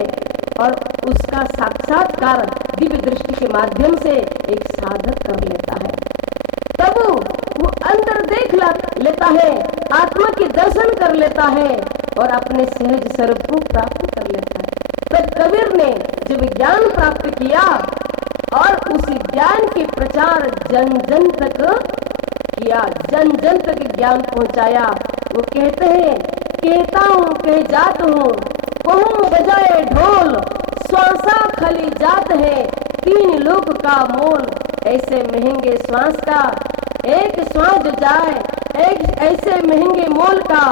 और उसका साक्षात्कार दिव्य दृष्टि के माध्यम से एक साधक कर लेता है। तब वो अंदर देख लेता है, आत्मा के दर्शन कर लेता है और अपने सहज स्वरूप को प्राप्त कर लेता है। तब कबीर ने जब ज्ञान प्राप्त किया और उसी ज्ञान के प्रचार जन जन तक किया, जन जन तक ज्ञान पहुंचाया। वो कहते हैं, कहता हूँ कह जात हूँ, कहूँ बजाए ढोल, श्वासा खली जात है, तीन लोक का मोल। ऐसे महंगे श्वास का एक श्वास जो जाए, एक ऐसे महंगे मोल का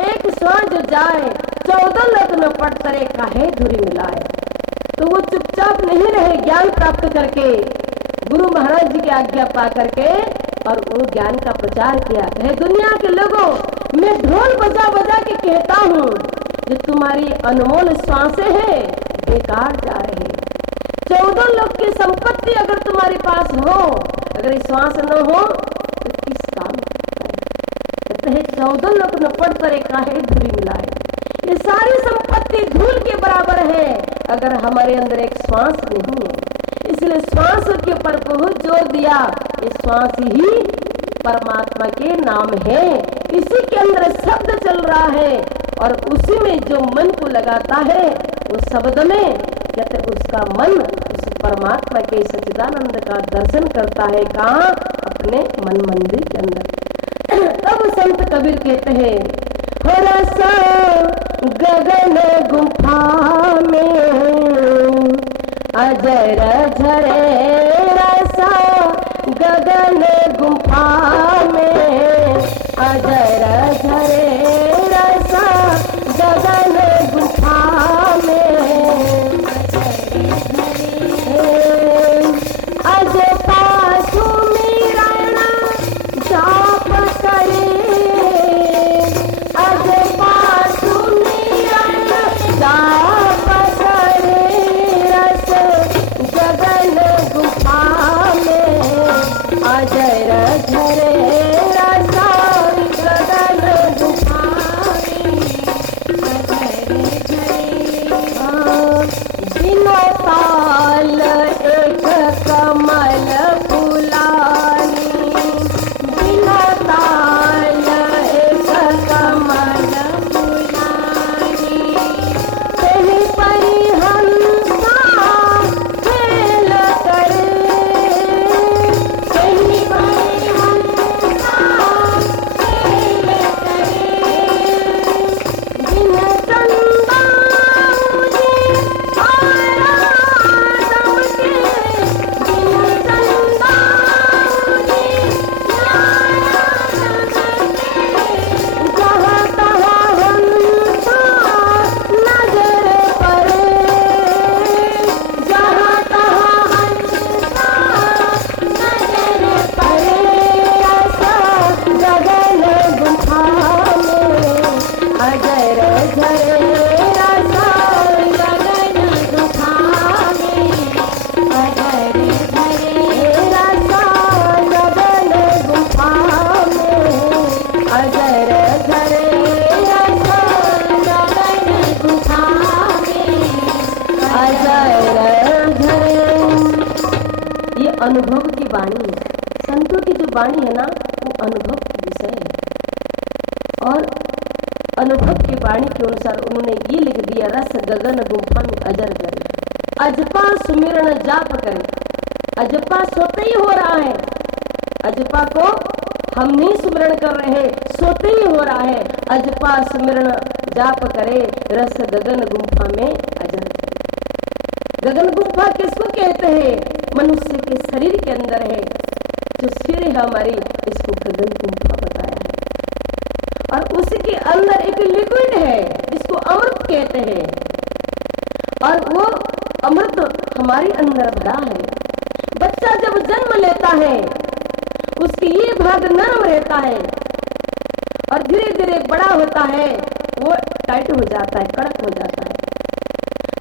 एक श्वास जो जाए, 14 लोक न पटतरे काहे धुरी मिलाए। तो वो चुपचाप नहीं रहे, ज्ञान प्राप्त करके गुरु महाराज जी की आज्ञा पा करके और वो ज्ञान का प्रचार किया। है दुनिया के लोगों, मैं ढोल बजा बजा के कहता हूँ, जो तुम्हारी अनमोल श्वासें हैं बेकार जा रहे। 14 लोक की संपत्ति अगर तुम्हारे पास हो, अगर ये श्वास न हो तो किस काम? कहते हैं 14 लोक न पटतरे काहे धूलि मिलाए। ये सारी संपत्ति धूल के बराबर है अगर हमारे अंदर एक श्वास नहीं है। इसलिए श्वास के ऊपर बहुत जोर दिया। ये श्वास ही परमात्मा के नाम है, इसी के अंदर शब्द चल रहा है और उसी में जो मन को लगाता है उस शब्द में, कहते उसका मन उस परमात्मा के सच्चिदानंद का दर्शन करता है। कहाँ? अपने मन मंदिर के अंदर। तब संत कबीर कहते हैं, हो रसा गगन गुफा में अजर झरे रसा, गगन गुफा में अजर झरे रसा, गगन गुफा में अज पासु मिरण जाप करे, अज पासु मिरण जाप करे, रस गगन गुफा में अजर झरे रसा, गगन अनुभव की वाणी है। संतों की जो वाणी है ना, वो अनुभव की विषय है। और अनुभव की वाणी के अनुसार उन्होंने ये लिख दिया, रस गगन गुंफा में अजर करे, अजपा सुमिरन जाप करे। अजपा सोते ही हो रहा है, अजपा को हम नहीं सुमिरन कर रहे, सोते ही हो रहा है। अजपा सुमिरन जाप करे, रस गगन गुंफा में अजर करे। गगन गुंफा किसको कहते हैं? मनुष्य के शरीर के अंदर है, जो सिर है हमारी, इसको गगन गुंफा बताया है। और उसके अंदर एक लिक्विड है जिसको अमृत कहते हैं, और वो अमृत हमारे अंदर भरा है। बच्चा जब जन्म लेता है, उसकी ये भाग नरम रहता है, और धीरे धीरे बड़ा होता है, वो टाइट हो जाता है, कड़क हो जाता है।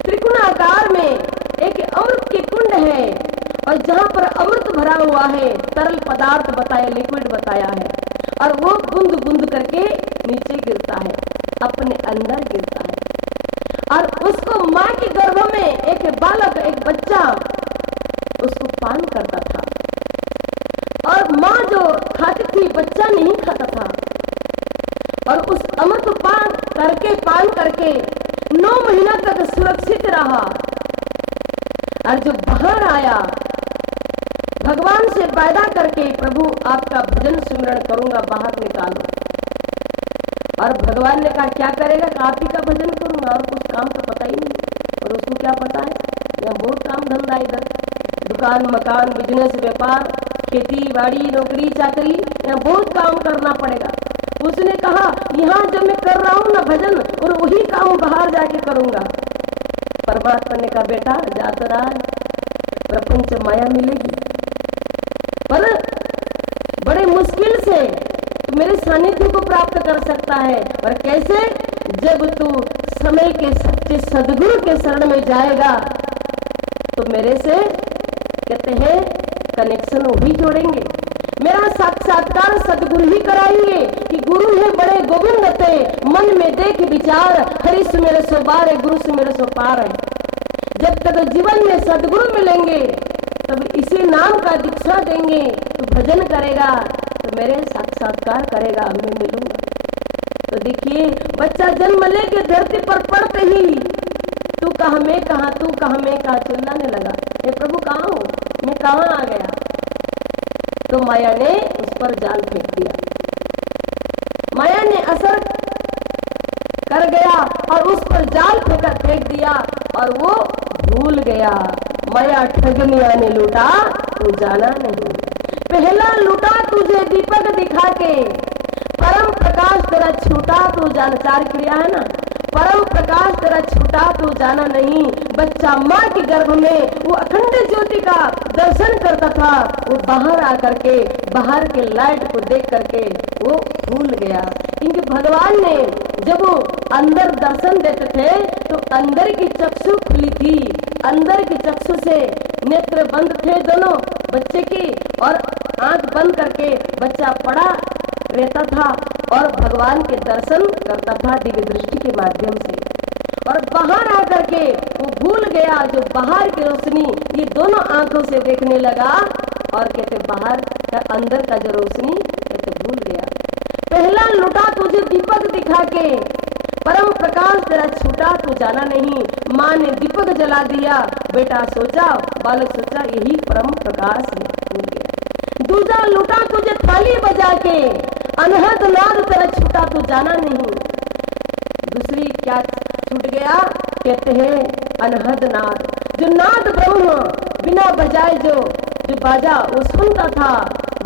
त्रिकोणाकार में एक अमृत की कुंड है, और जहां पर अमृत भरा हुआ है, तरल पदार्थ बताया, लिक्विड बताया है, और वो बूंद बूंद करके नीचे गिरता है, अपने अंदर गिरता है। और उसको माँ के गर्भ में एक बालक, एक बच्चा उसको पान करता था, और माँ जो खाती थी, बच्चा नहीं खाता था। और उस अमृत पान करके 9 महीना तक सुरक्षित रहा। और जो बाहर आया, भगवान से वायदा करके, प्रभु आपका भजन सुमिरन करूंगा, बाहर निकालो। और भगवान ने कहा क्या करेगा? आप ही का भजन करूंगा, और कुछ काम तो पता ही नहीं। और उसको क्या पता है? यहाँ बहुत काम धंधा, इधर दुकान मकान बिजनेस व्यापार खेती बाड़ी नौकरी चाकरी, यहाँ बहुत काम करना पड़ेगा। उसने कहा यहाँ जब मैं कर रहा हूँ ना भजन, और वही काम बाहर जाके करूंगा। परमात्मा ने कहा बेटा जा तो रहा है, प्रपंच माया मिलेगी, पर बड़े मुश्किल से तू मेरे सानिध्य को प्राप्त कर सकता है। और कैसे? जब तू समय के सच्चे सदगुरु के शरण में जाएगा, तो मेरे से कहते हैं कनेक्शन वही जोड़ेंगे। मेरा साक्षात्कार सदगुरु ही कराएंगे कि गुरु है बड़े गोविंद ते, मन में देख विचार, हरि सुमेर सो बार है, गुरु सुमेर सो पार है। जब तक जीवन में सदगुरु मिलेंगे, तब इसी नाम का दीक्षा देंगे, तो भजन करेगा, तो मेरे साक्षात्कार करेगा, मैं मिलूंगा। तो देखिए, बच्चा जन्म लेके धरती पर पड़ते ही तू कहा मैं कहा, तू कहा मैं कहा चिल्लाने लगा, हे प्रभु कहाँ हो, मैं कहाँ आ गया? तो माया ने उस पर जाल फेंक दिया। माया ने असर कर गया और उस पर जाल फेंक दिया, और वो भूल गया। माया ठगनिया ने लूटा, तू जाना नहीं। पहला लूटा तुझे दीपक दिखा के, परम प्रकाश तेरा छूटा तू जान। 4 क्रिया है ना, परम प्रकाश तेरा छूटा तू जाना नहीं। बच्चा माँ के गर्भ में वो अखंड ज्योति का दर्शन करता था, वो बाहर आकर के बाहर के लाइट को देख करके वो भूल गया। क्योंकि भगवान ने जब वो अंदर दर्शन देते थे, तो अंदर की चक्षु खुली थी, अंदर की चक्षु से नेत्र बंद थे दोनों बच्चे की, और आंख बंद करके बच्चा पड़ा रहता था और भगवान के दर्शन करता था दिव्य दृष्टि के माध्यम से। और बाहर आकर के वो भूल गया, जो बाहर की रोशनी ये दोनों आंखों से देखने लगा, और कहते बाहर का अंदर का जो रोशनी कहते भूल गया। पहला लुटा तुझे दीपक दिखा के, परम प्रकाश तेरा छूटा तू जाना नहीं। माँ ने दीपक जला दिया, बेटा सोचा, बालक सोचा यही परम प्रकाश है, भूल गया। दूजा लुटा तुझे थाली बजा के, अनहद नाद तेरा छूटा तू जाना नहीं। दूसरी क्या छूट गया? कहते हैं अनहद नाद, जो नाद ब्रह्म बिना बजाए जो बाजा वो सुनता था,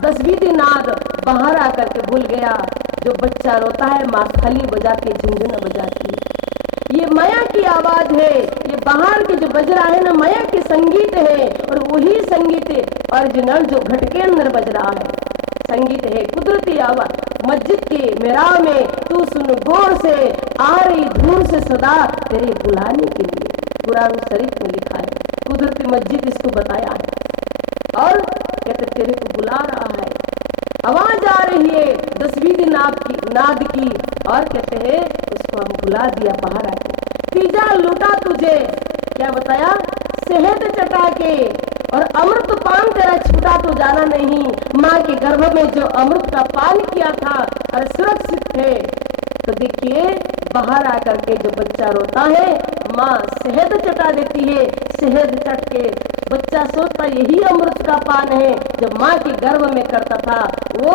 10 विधि नाद बाहर आकर के भूल गया। जो बच्चा रोता है, माँ थाली बजा के झुनझुना बजाती है। ये माया की आवाज है, ये बाहर के जो बज रहा है ना, माया के संगीत है, और वही संगीत ओरिजिनल जो घट के अंदर बज रहा है संगीत है, कुदरती आवाज। मस्जिद के मेहराब में तू सुन गौर से, आ रही धूल से सदा तेरे बुलाने के लिए। कुरान शरीफ में लिखा है, कुदरती मस्जिद इसको बताया है, और कहते तेरे को बुला रहा है, आवाज आ रही है 10वीं नाद की, और कहते हैं उसको हम बुला दिया बाहर आके। तीजा लूटा तुझे, क्या बताया? शहद चटा के, और अमृत पान तेरा छूटा तो जाना नहीं। माँ के गर्भ में जो अमृत का पान किया था और सुरक्षित थे, तो देखिए बाहर आकर के जो बच्चा रोता है, माँ शहद चटा देती है। शहद चट के बच्चा सोचता यही अमृत का पान है। जो माँ के गर्भ में करता था वो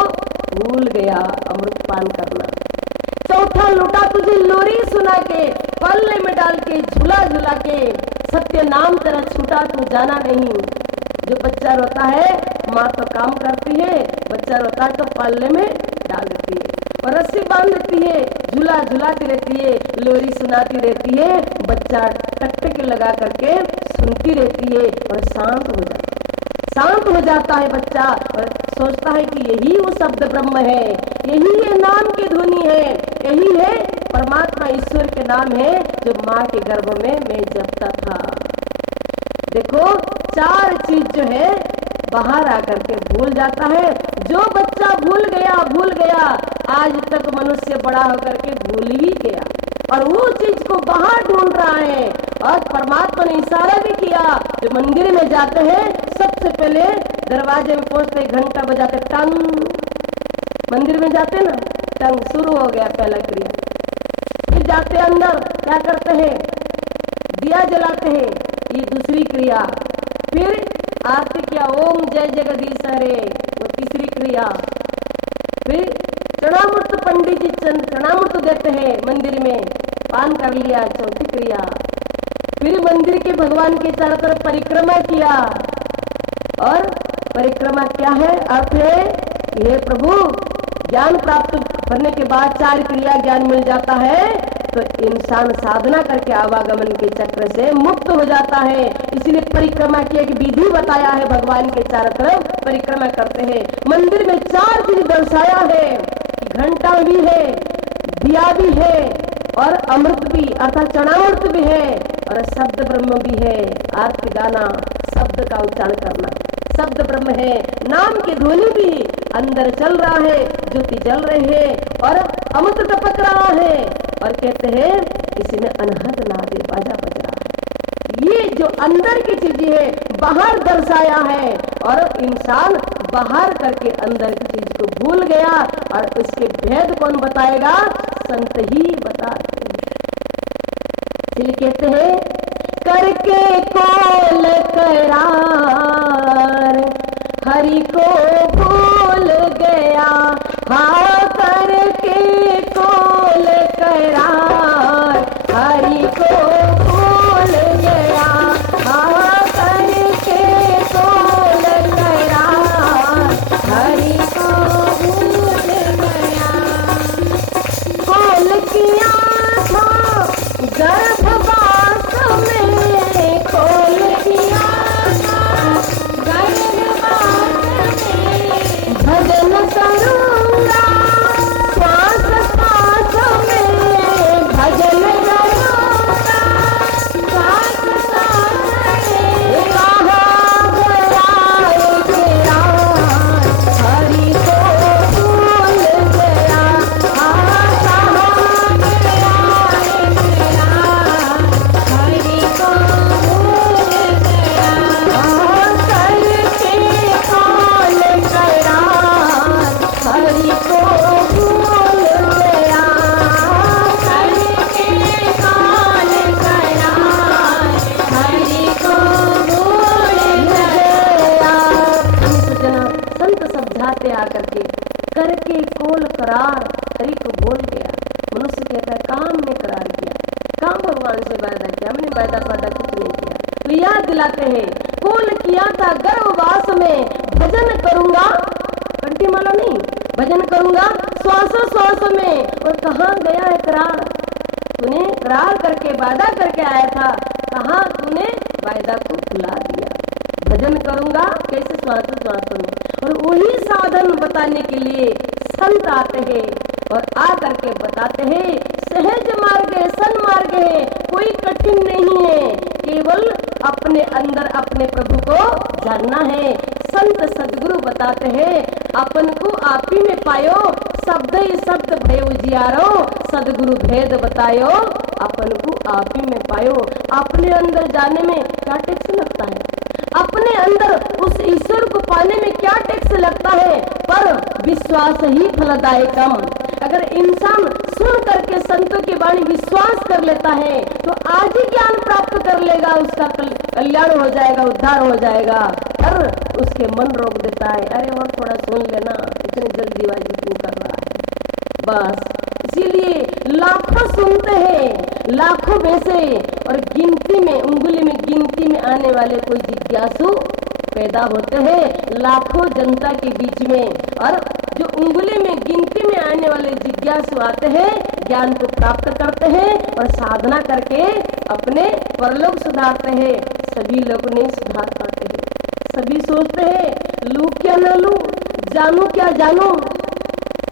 भूल गया अमृत पान करना। चौथा लुटा तुझे लोरी सुना के, पल्ले में डाल के झूला झूला के, सत्य नाम तेरा छूटा तू जाना नहीं। जो बच्चा रोता है माँ तो काम करती है, बच्चा रोता है तो पल्ले में डाल देती है और रस्सी बांध देती है, झूला झुलाती रहती है, लोरी सुनाती रहती है। बच्चा टकटकी लगा करके सुनती रहती है और शांत हो जाता है बच्चा और सोचता है कि यही वो शब्द ब्रह्म है, यही ये नाम की ध्वनि है, यही है परमात्मा ईश्वर के नाम है जो माँ के गर्भ में मैं जपता था। देखो 4 चीज जो है बाहर आकर के भूल जाता है। जो बच्चा भूल गया आज तक मनुष्य बड़ा होकर के भूल ही गया और वो चीज को बाहर ढूंढ रहा है। और परमात्मा ने इशारा भी किया, जो मंदिर में जाते हैं सबसे पहले दरवाजे में पहुंचते घंटा बजाते टंग, मंदिर में जाते ना टंग, शुरू हो गया पहला क्रिया। फिर जाते अंदर क्या करते हैं, दिया जलाते हैं, ये दूसरी क्रिया। फिर आरती किया, ओम जय जगदीश हरे, वो तीसरी क्रिया। फिर चरणामृत पंडित जी चरणामृत देते हैं मंदिर में, पान कर लिया, चौथी क्रिया। फिर मंदिर के भगवान के चारों तरफ परिक्रमा किया। और परिक्रमा क्या है, अर्थ है ये प्रभु ज्ञान प्राप्त करने के बाद 4 क्रिया ज्ञान मिल जाता है तो इंसान साधना करके आवागमन के चक्र से मुक्त हो जाता है। इसीलिए परिक्रमा की एक विधि बताया है, भगवान के चारों तरफ परिक्रमा करते हैं। मंदिर में 4 चीज दर्शाया है, घंटा भी है, दिया भी है और अमृत भी अर्थात चरणामृत भी है और शब्द ब्रह्म भी है। आरती गाना, शब्द का उच्चारण करना, शब्द ब्रह्म है, नाम की ध्वनि भी अंदर चल रहा है, ज्योति जल रही है और अमृत टपक रहा है और कहते हैं किसी ने अनहद नादे बाजा बज रहा है। ये जो अंदर की चीजें है बाहर दर्शाया है और इंसान बाहर करके अंदर की चीज को भूल गया और उसके भेद कौन बताएगा, संत ही बताते हैं। इसलिए कहते हैं करके कोल करार हरि को भूल गया, हाँ करके कोल करार हरि को भूल गया, हाँ करके कोल करार हरि को भूल गया। कोल किया था गर्भवास में, कोल किया था गर्भवास में, भजन करूंगा श्वास श्वास में, भजन करूंगा श्वास श्वास में। कहाँ गया तेरा हरि को भूल गया, कहाँ गया तेरा हरि को भूल गया, करके कौन करा हरि को भूल गया, करके कौन करा हरि को भूल गया। संत समझाते आकर के करके कोल करार हरि को भूल गया। मनुष्य कहता है काम में करार किया, काम भगवान से वायदा किया, हमने वायदा वादा कुछ नहीं किया। तो याद दिलाते हैं कोल किया था गर्भवास में, भजन करूंगा, कंठी माला नहीं, भजन करूंगा श्वास श्वास में। और कहाँ गया है करार, तूने करार करके वादा करके आया था, कहाँ तूने वायदा को भुला दिया। भजन करूंगा कैसे, श्वास श्वास में। और वही साधन बताने के लिए संत आते हैं और आ करके बताते हैं सहज मार्ग है, सन्मार्ग है, कोई कठिन नहीं है, केवल अपने अंदर अपने प्रभु को जानना है। संत सदगुरु बताते हैं अपन को आप ही में पायो, शब्द ही शब्द भय उजियारो, सदगुरु भेद बतायो अपन को आप ही में पायो। अपने अंदर जाने में क्या टैक्स लगता है, अपने अंदर उस ईश्वर को पाने में क्या टैक्स लगता है, पर विश्वास ही फलदायकम। अगर इंसान सुन करके संतों की वाणी विश्वास कर लेता है तो आज ही ज्ञान प्राप्त कर लेगा, उसका कल्याण हो जाएगा, उद्धार हो जाएगा। और उसके मन रोक देता है, अरे और थोड़ा सुन लेना, इतनी जल्दीबाजी क्यों कर रहा है। बस इसीलिए लाखों सुनते हैं, लाखों में से और गिनती में, उंगली में गिनती में आने वाले कोई जिज्ञासु पैदा होते हैं लाखों जनता के बीच में। और जो उंगली में गिनती में आने वाले जिज्ञासु आते हैं, ज्ञान को प्राप्त करते हैं और साधना करके अपने परलोक सुधारते हैं। सभी लोग नहीं सुधार पाते हैं। सभी सोचते हैं लू क्या न लू, जानू क्या जानू,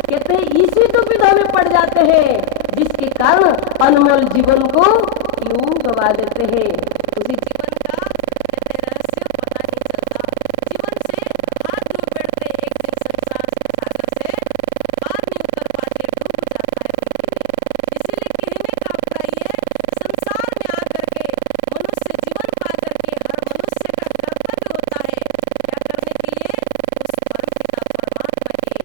कहते हैं इसी तो विधा में पड़ जाते हैं, जिसके कारण अनमोल जीवन को यूं गवा देते हैं। उसी जीवन का कहते रहस्य पता नहीं चलता। जीवन से हाथ धो बैठते, एक दिन संसार सागर से पार नहीं उतर पाते, डूब जाता है उनके लिए। इसीलिए कहने का अपना ये, संसार में आकर के मनुष्य जीवन पा करके हर मनुष्य का कर्तव्य होता है क्या करने के लिए, उस परमपिता परमात्मा के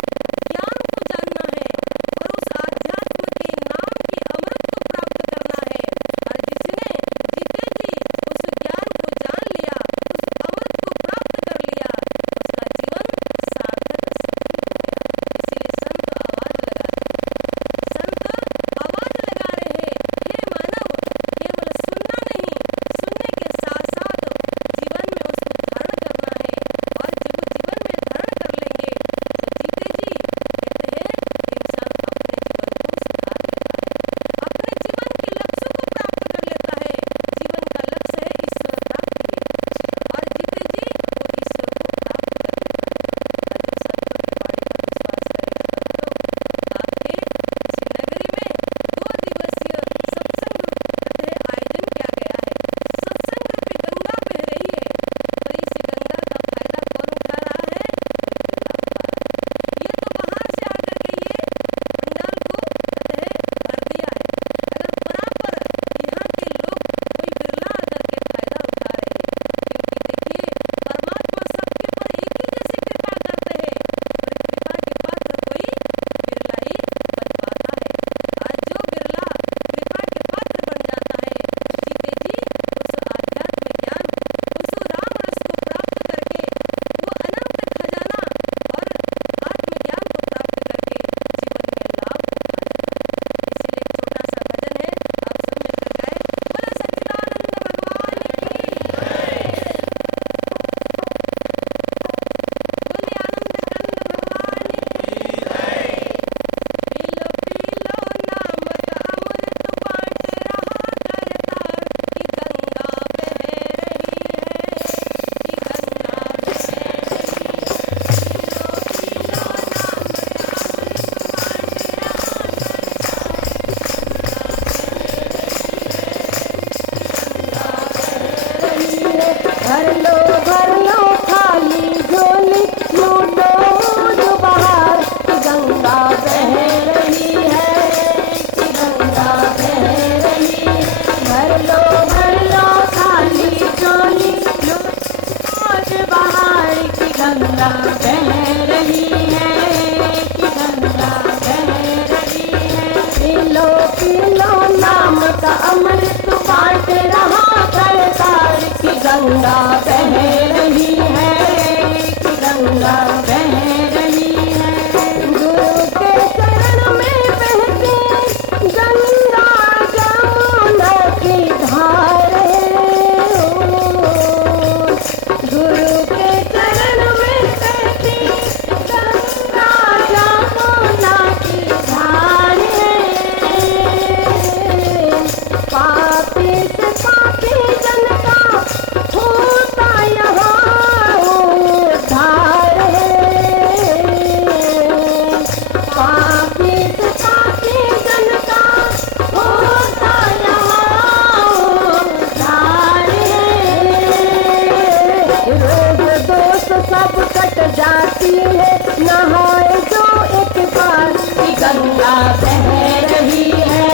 ज्ञान को जानना है और उस आध्यात्म के नाम के अमृत को प्राप्त करना है। और जिसने जीते जी उस ज्ञान को जान लिया, उस अमृत को प्राप्त कर लिया, उसका जीवन सार्थक सिद्ध हो गया। इसीलिए संत आवाज लगा रहे हैं, हे मानव, केवल सुनना नहीं, सुनने के साथ साथ जीवन में उसको धारण करना है। और जब जीवन में धारण कर लेंगे तो जीते जी कहते हैं इंसान अपने जीवन को सुधार लेता है, अपने जीवन के लक्ष्य को प्राप्त कर लेता है। जीवन का लक्ष्य है ईश्वर प्राप्ति, और जीते जी वो ईश्वर को प्राप्त कर लेता है। और जब संतों की वाणी पर विश्वास करेंगे भक्तों, तो आपके इसी नगरी में 2 दिवसीय सत्संग कहते हैं आयोजन किया गया है। सत्संग रूपी गंगा बह रही है, पर इस गंगा का फायदा कौन उठा रहा है, बिरला उठा रहा है। ये तो बाहर से आकर के ये पंडाल को कहते हैं भर दिया है, अगर बराबर यहाँ के लोग कोई बिरला आकर के फायदा उठा रहे हैं। क्योंकि देखिए परमात्मा सबके ऊपर एक ही जैसी कृपा करते हैं, पर कृपा के पात्र कोई बिरला ही बन पाता है। आज जो बिरला कृपा के पात्र बन जाता है, जीते जी उस आध्यात्म ज्ञान, उस राम रस को प्राप्त करके वो अनंत खजाना और आत्मज्ञान को प्राप्त करके जीवन में लाभ उठा लेता है। इसीलिए एक छोटा सा भजन है, आप सब मिलकर गाएं, बोले सच्चिदानंद भगवान की जय, बोले आनंद कंद भगवान की जय। पीलो पीलो नाम का अमृत बांट रहा करतार, कि गंगा बह रही है, कि गंगा बह रही है। पीलो पीलो नाम का अमृत बांट भर लो खाली झोली, लूटो जो बाहर, कि गंगा बह रही है, कि गंगा बह रही है। भर लो खाली झोली, लूटो जो बाहर, कि गंगा बह रही है, कि गंगा बह रही है। पीलो पीलो नाम का अमृत बांट रहा करतार, कि गंगा बह रही है, कि गंगा बह रही है। गुरु के चरण में बहती गंगा जमुना की धार है। गुरु के चरण में बहती गंगा जमुना की धार है। पापी से पापी जन का होता यहाँ उद्धार है। पापी से पापी जन का होता यहाँ उद्धार है। रोग दोष सब कट जाती है, नहाए जो एक बार, कि गंगा बह रही है,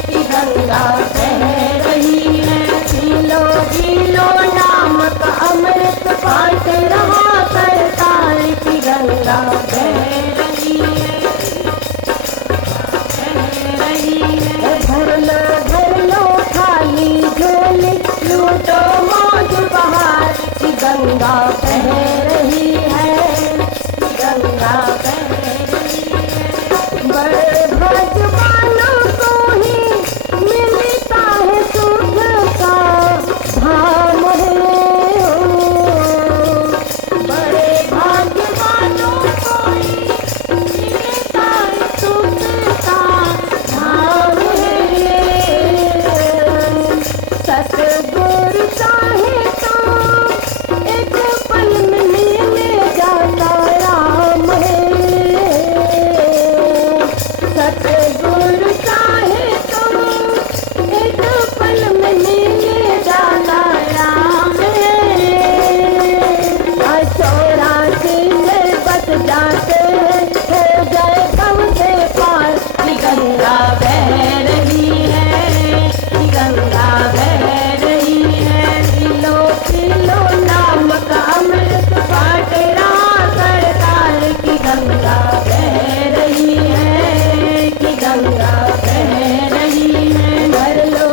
कि गंगा बह रही है। पीलो पीलो नाम का अमृत गंगा बह रही है, गंगा बह रही है। बड़े भाग्यवानों को ही मिलता है सुख का धाम है। बड़े भाग्यवानों को ही मिलता है सुख का धाम है। सतगुरु चाहे तो एक पल में मिल जाता राम है। सतगुरु चाहे तो एक पल में मिल जाता राम है। चौरासी में बच जाते हैं, हो जाए कब से पार। गंगा बह रही है, गंगा बह रही है। पीलो पीलो नाम का अमृत बाँट रहा सरकार की। गंगा बह रही है, कि गंगा बह रही है। भर लो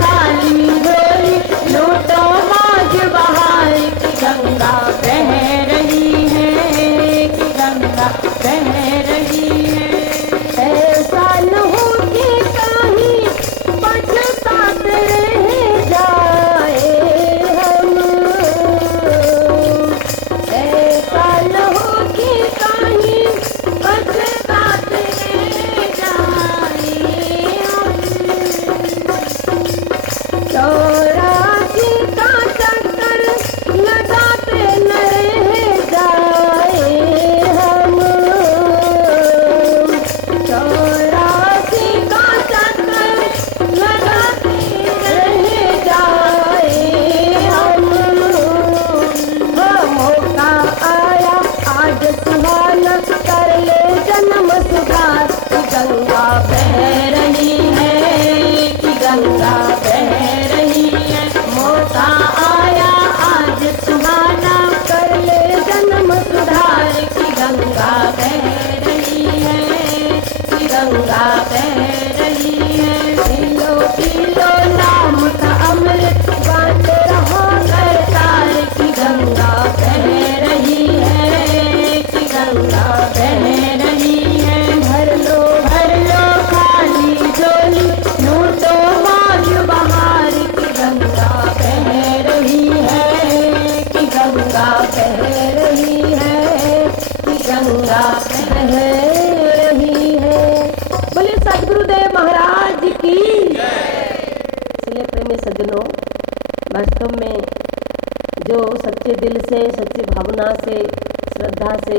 खाली झोली, लूटो मौज बहार की। गंगा बह रही है, कि गंगा बह रही है। ऐसा न हो कि कहीं पछताते रह जाए हम। ऐसा न हो कि कहीं पछताते रह जाए हम। चौरासी का चक्कर लगाते न रह जाए हम। चौरासी का चक्कर लगाते रह जाए हम। मौका आया आज सुहाना, कर ले जन्म सुधार। गंगा बह रही है, कि गंगा बह रही है। मौका आया आज सुहाना, कर ले जन्म सुधार की। गंगा बह रही है, कि गंगा बह रही है। पीलो पीलो नाम का अमृत बाँट रहा सरकार की। गंगा बह रही है, कि गंगा बह रही है। भर लो खाली झोली, लूटो मौज बहार की। गंगा बह रही है, कि गंगा बह रही है, कि गंगा बह रही है। बोले सद्गुरुदेव महाराज की। इसलिए प्रेमी सज्जनों, वास्तव में जो सच्चे दिल से, सच्ची भावना से, श्रद्धा से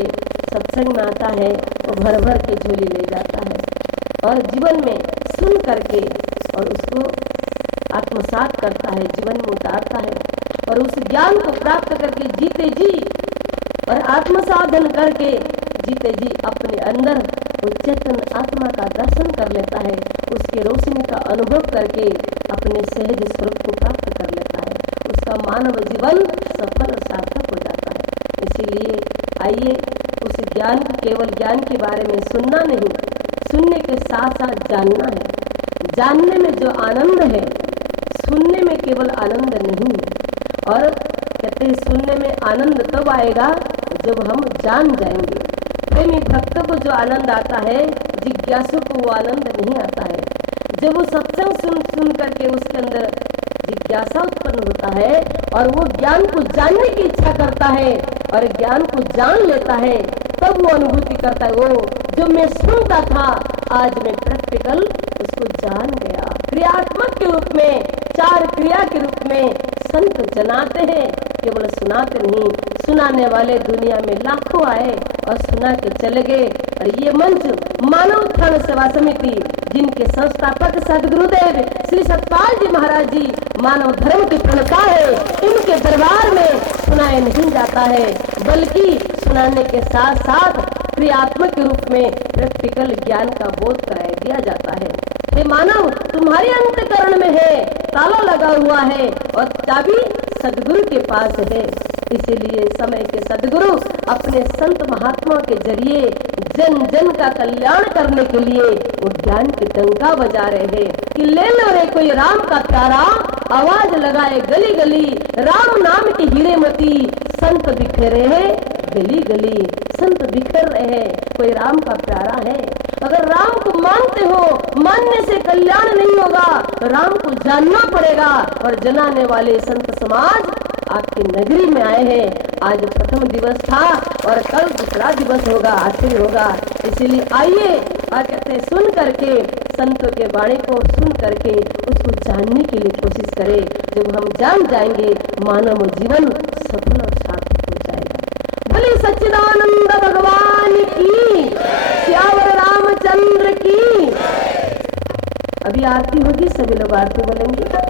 सत्संग में आता है, वो भर भर के झोली ले जाता है और जीवन में सुन करके और उसको आत्मसात करता है, जीवन में उतारता है और उस ज्ञान को प्राप्त करके जीते जी और आत्मसाधन करके जीते जी अपने अंदर वो चेतन आत्मा का दर्शन कर लेता है। उसकी रोशनी का अनुभव करके अपने सहज स्वरूप को प्राप्त कर लेता है। उसका मानव जीवन सफल और सार्थक हो जाता है। इसीलिए आइए उस ज्ञान को, केवल ज्ञान के बारे में सुनना नहीं, सुनने के साथ साथ जानना है। जानने में जो आनंद है, सुनने में केवल आनंद नहीं है। और कहते हैं सुनने में आनंद तब आएगा जब हम जान जाएंगे। प्रेमी भक्त को जो आनंद आता है, जिज्ञासु को वो आनंद नहीं आता है। जब वो सत्संग सुन करके उसके अंदर जिज्ञासा उत्पन्न होता है और वो ज्ञान को जानने की इच्छा करता है और ज्ञान को जान लेता है, तब वो अनुभूति करता है, वो जो मैं सुनता था आज मैं प्रैक्टिकल उसको जान गया। क्रियात्मक के रूप में, चार क्रिया के रूप में संत जनाते हैं, केवल सुनाते नहीं। सुनाने वाले दुनिया में लाखों आए और सुना के चले गए। और ये मंच मानव उत्थान सेवा समिति, जिनके संस्थापक सद्गुरुदेव श्री सतपाल जी महाराज जी मानव धर्म के प्रणेता है, इनके दरबार में सुनाया नहीं जाता है, बल्कि सुनाने के साथ साथ क्रियात्मक के रूप में प्रैक्टिकल ज्ञान का बोध कराया दिया जाता है। हे मानव, तुम्हारे अंतःकरण में है, ताला लगा हुआ है और चाबी सद्गुरु के पास है। इसीलिए समय के सद्गुरु अपने संत महात्मा के जरिए जन जन का कल्याण करने के लिए वो ज्ञान की डंका बजा रहे हैं कि ले लो रे कोई राम का प्यारा, आवाज लगाए गली गली, राम नाम की हीरे मोती संत बिखरे हैं गली गली, संत बिखर रहे हैं, कोई राम का प्यारा है। अगर राम को मानते हो, मानने से कल्याण नहीं होगा, राम को जानना पड़ेगा। और जनाने वाले संत समाज आपकी नगरी में आए हैं। आज प्रथम दिवस था और कल दूसरा दिवस होगा, आखिरी होगा। इसीलिए आइए और कहते हैं सुन करके संतों के बाणी को सुन करके उसको जानने के लिए कोशिश करें। जब हम जान जाएंगे मानव जीवन सफल और सार्थक हो जाएगा। भले सच्चिदानंद भगवान की, श्यावर रामचंद्र की। अभी आरती होगी, सभी लोग आरती बोलेंगे।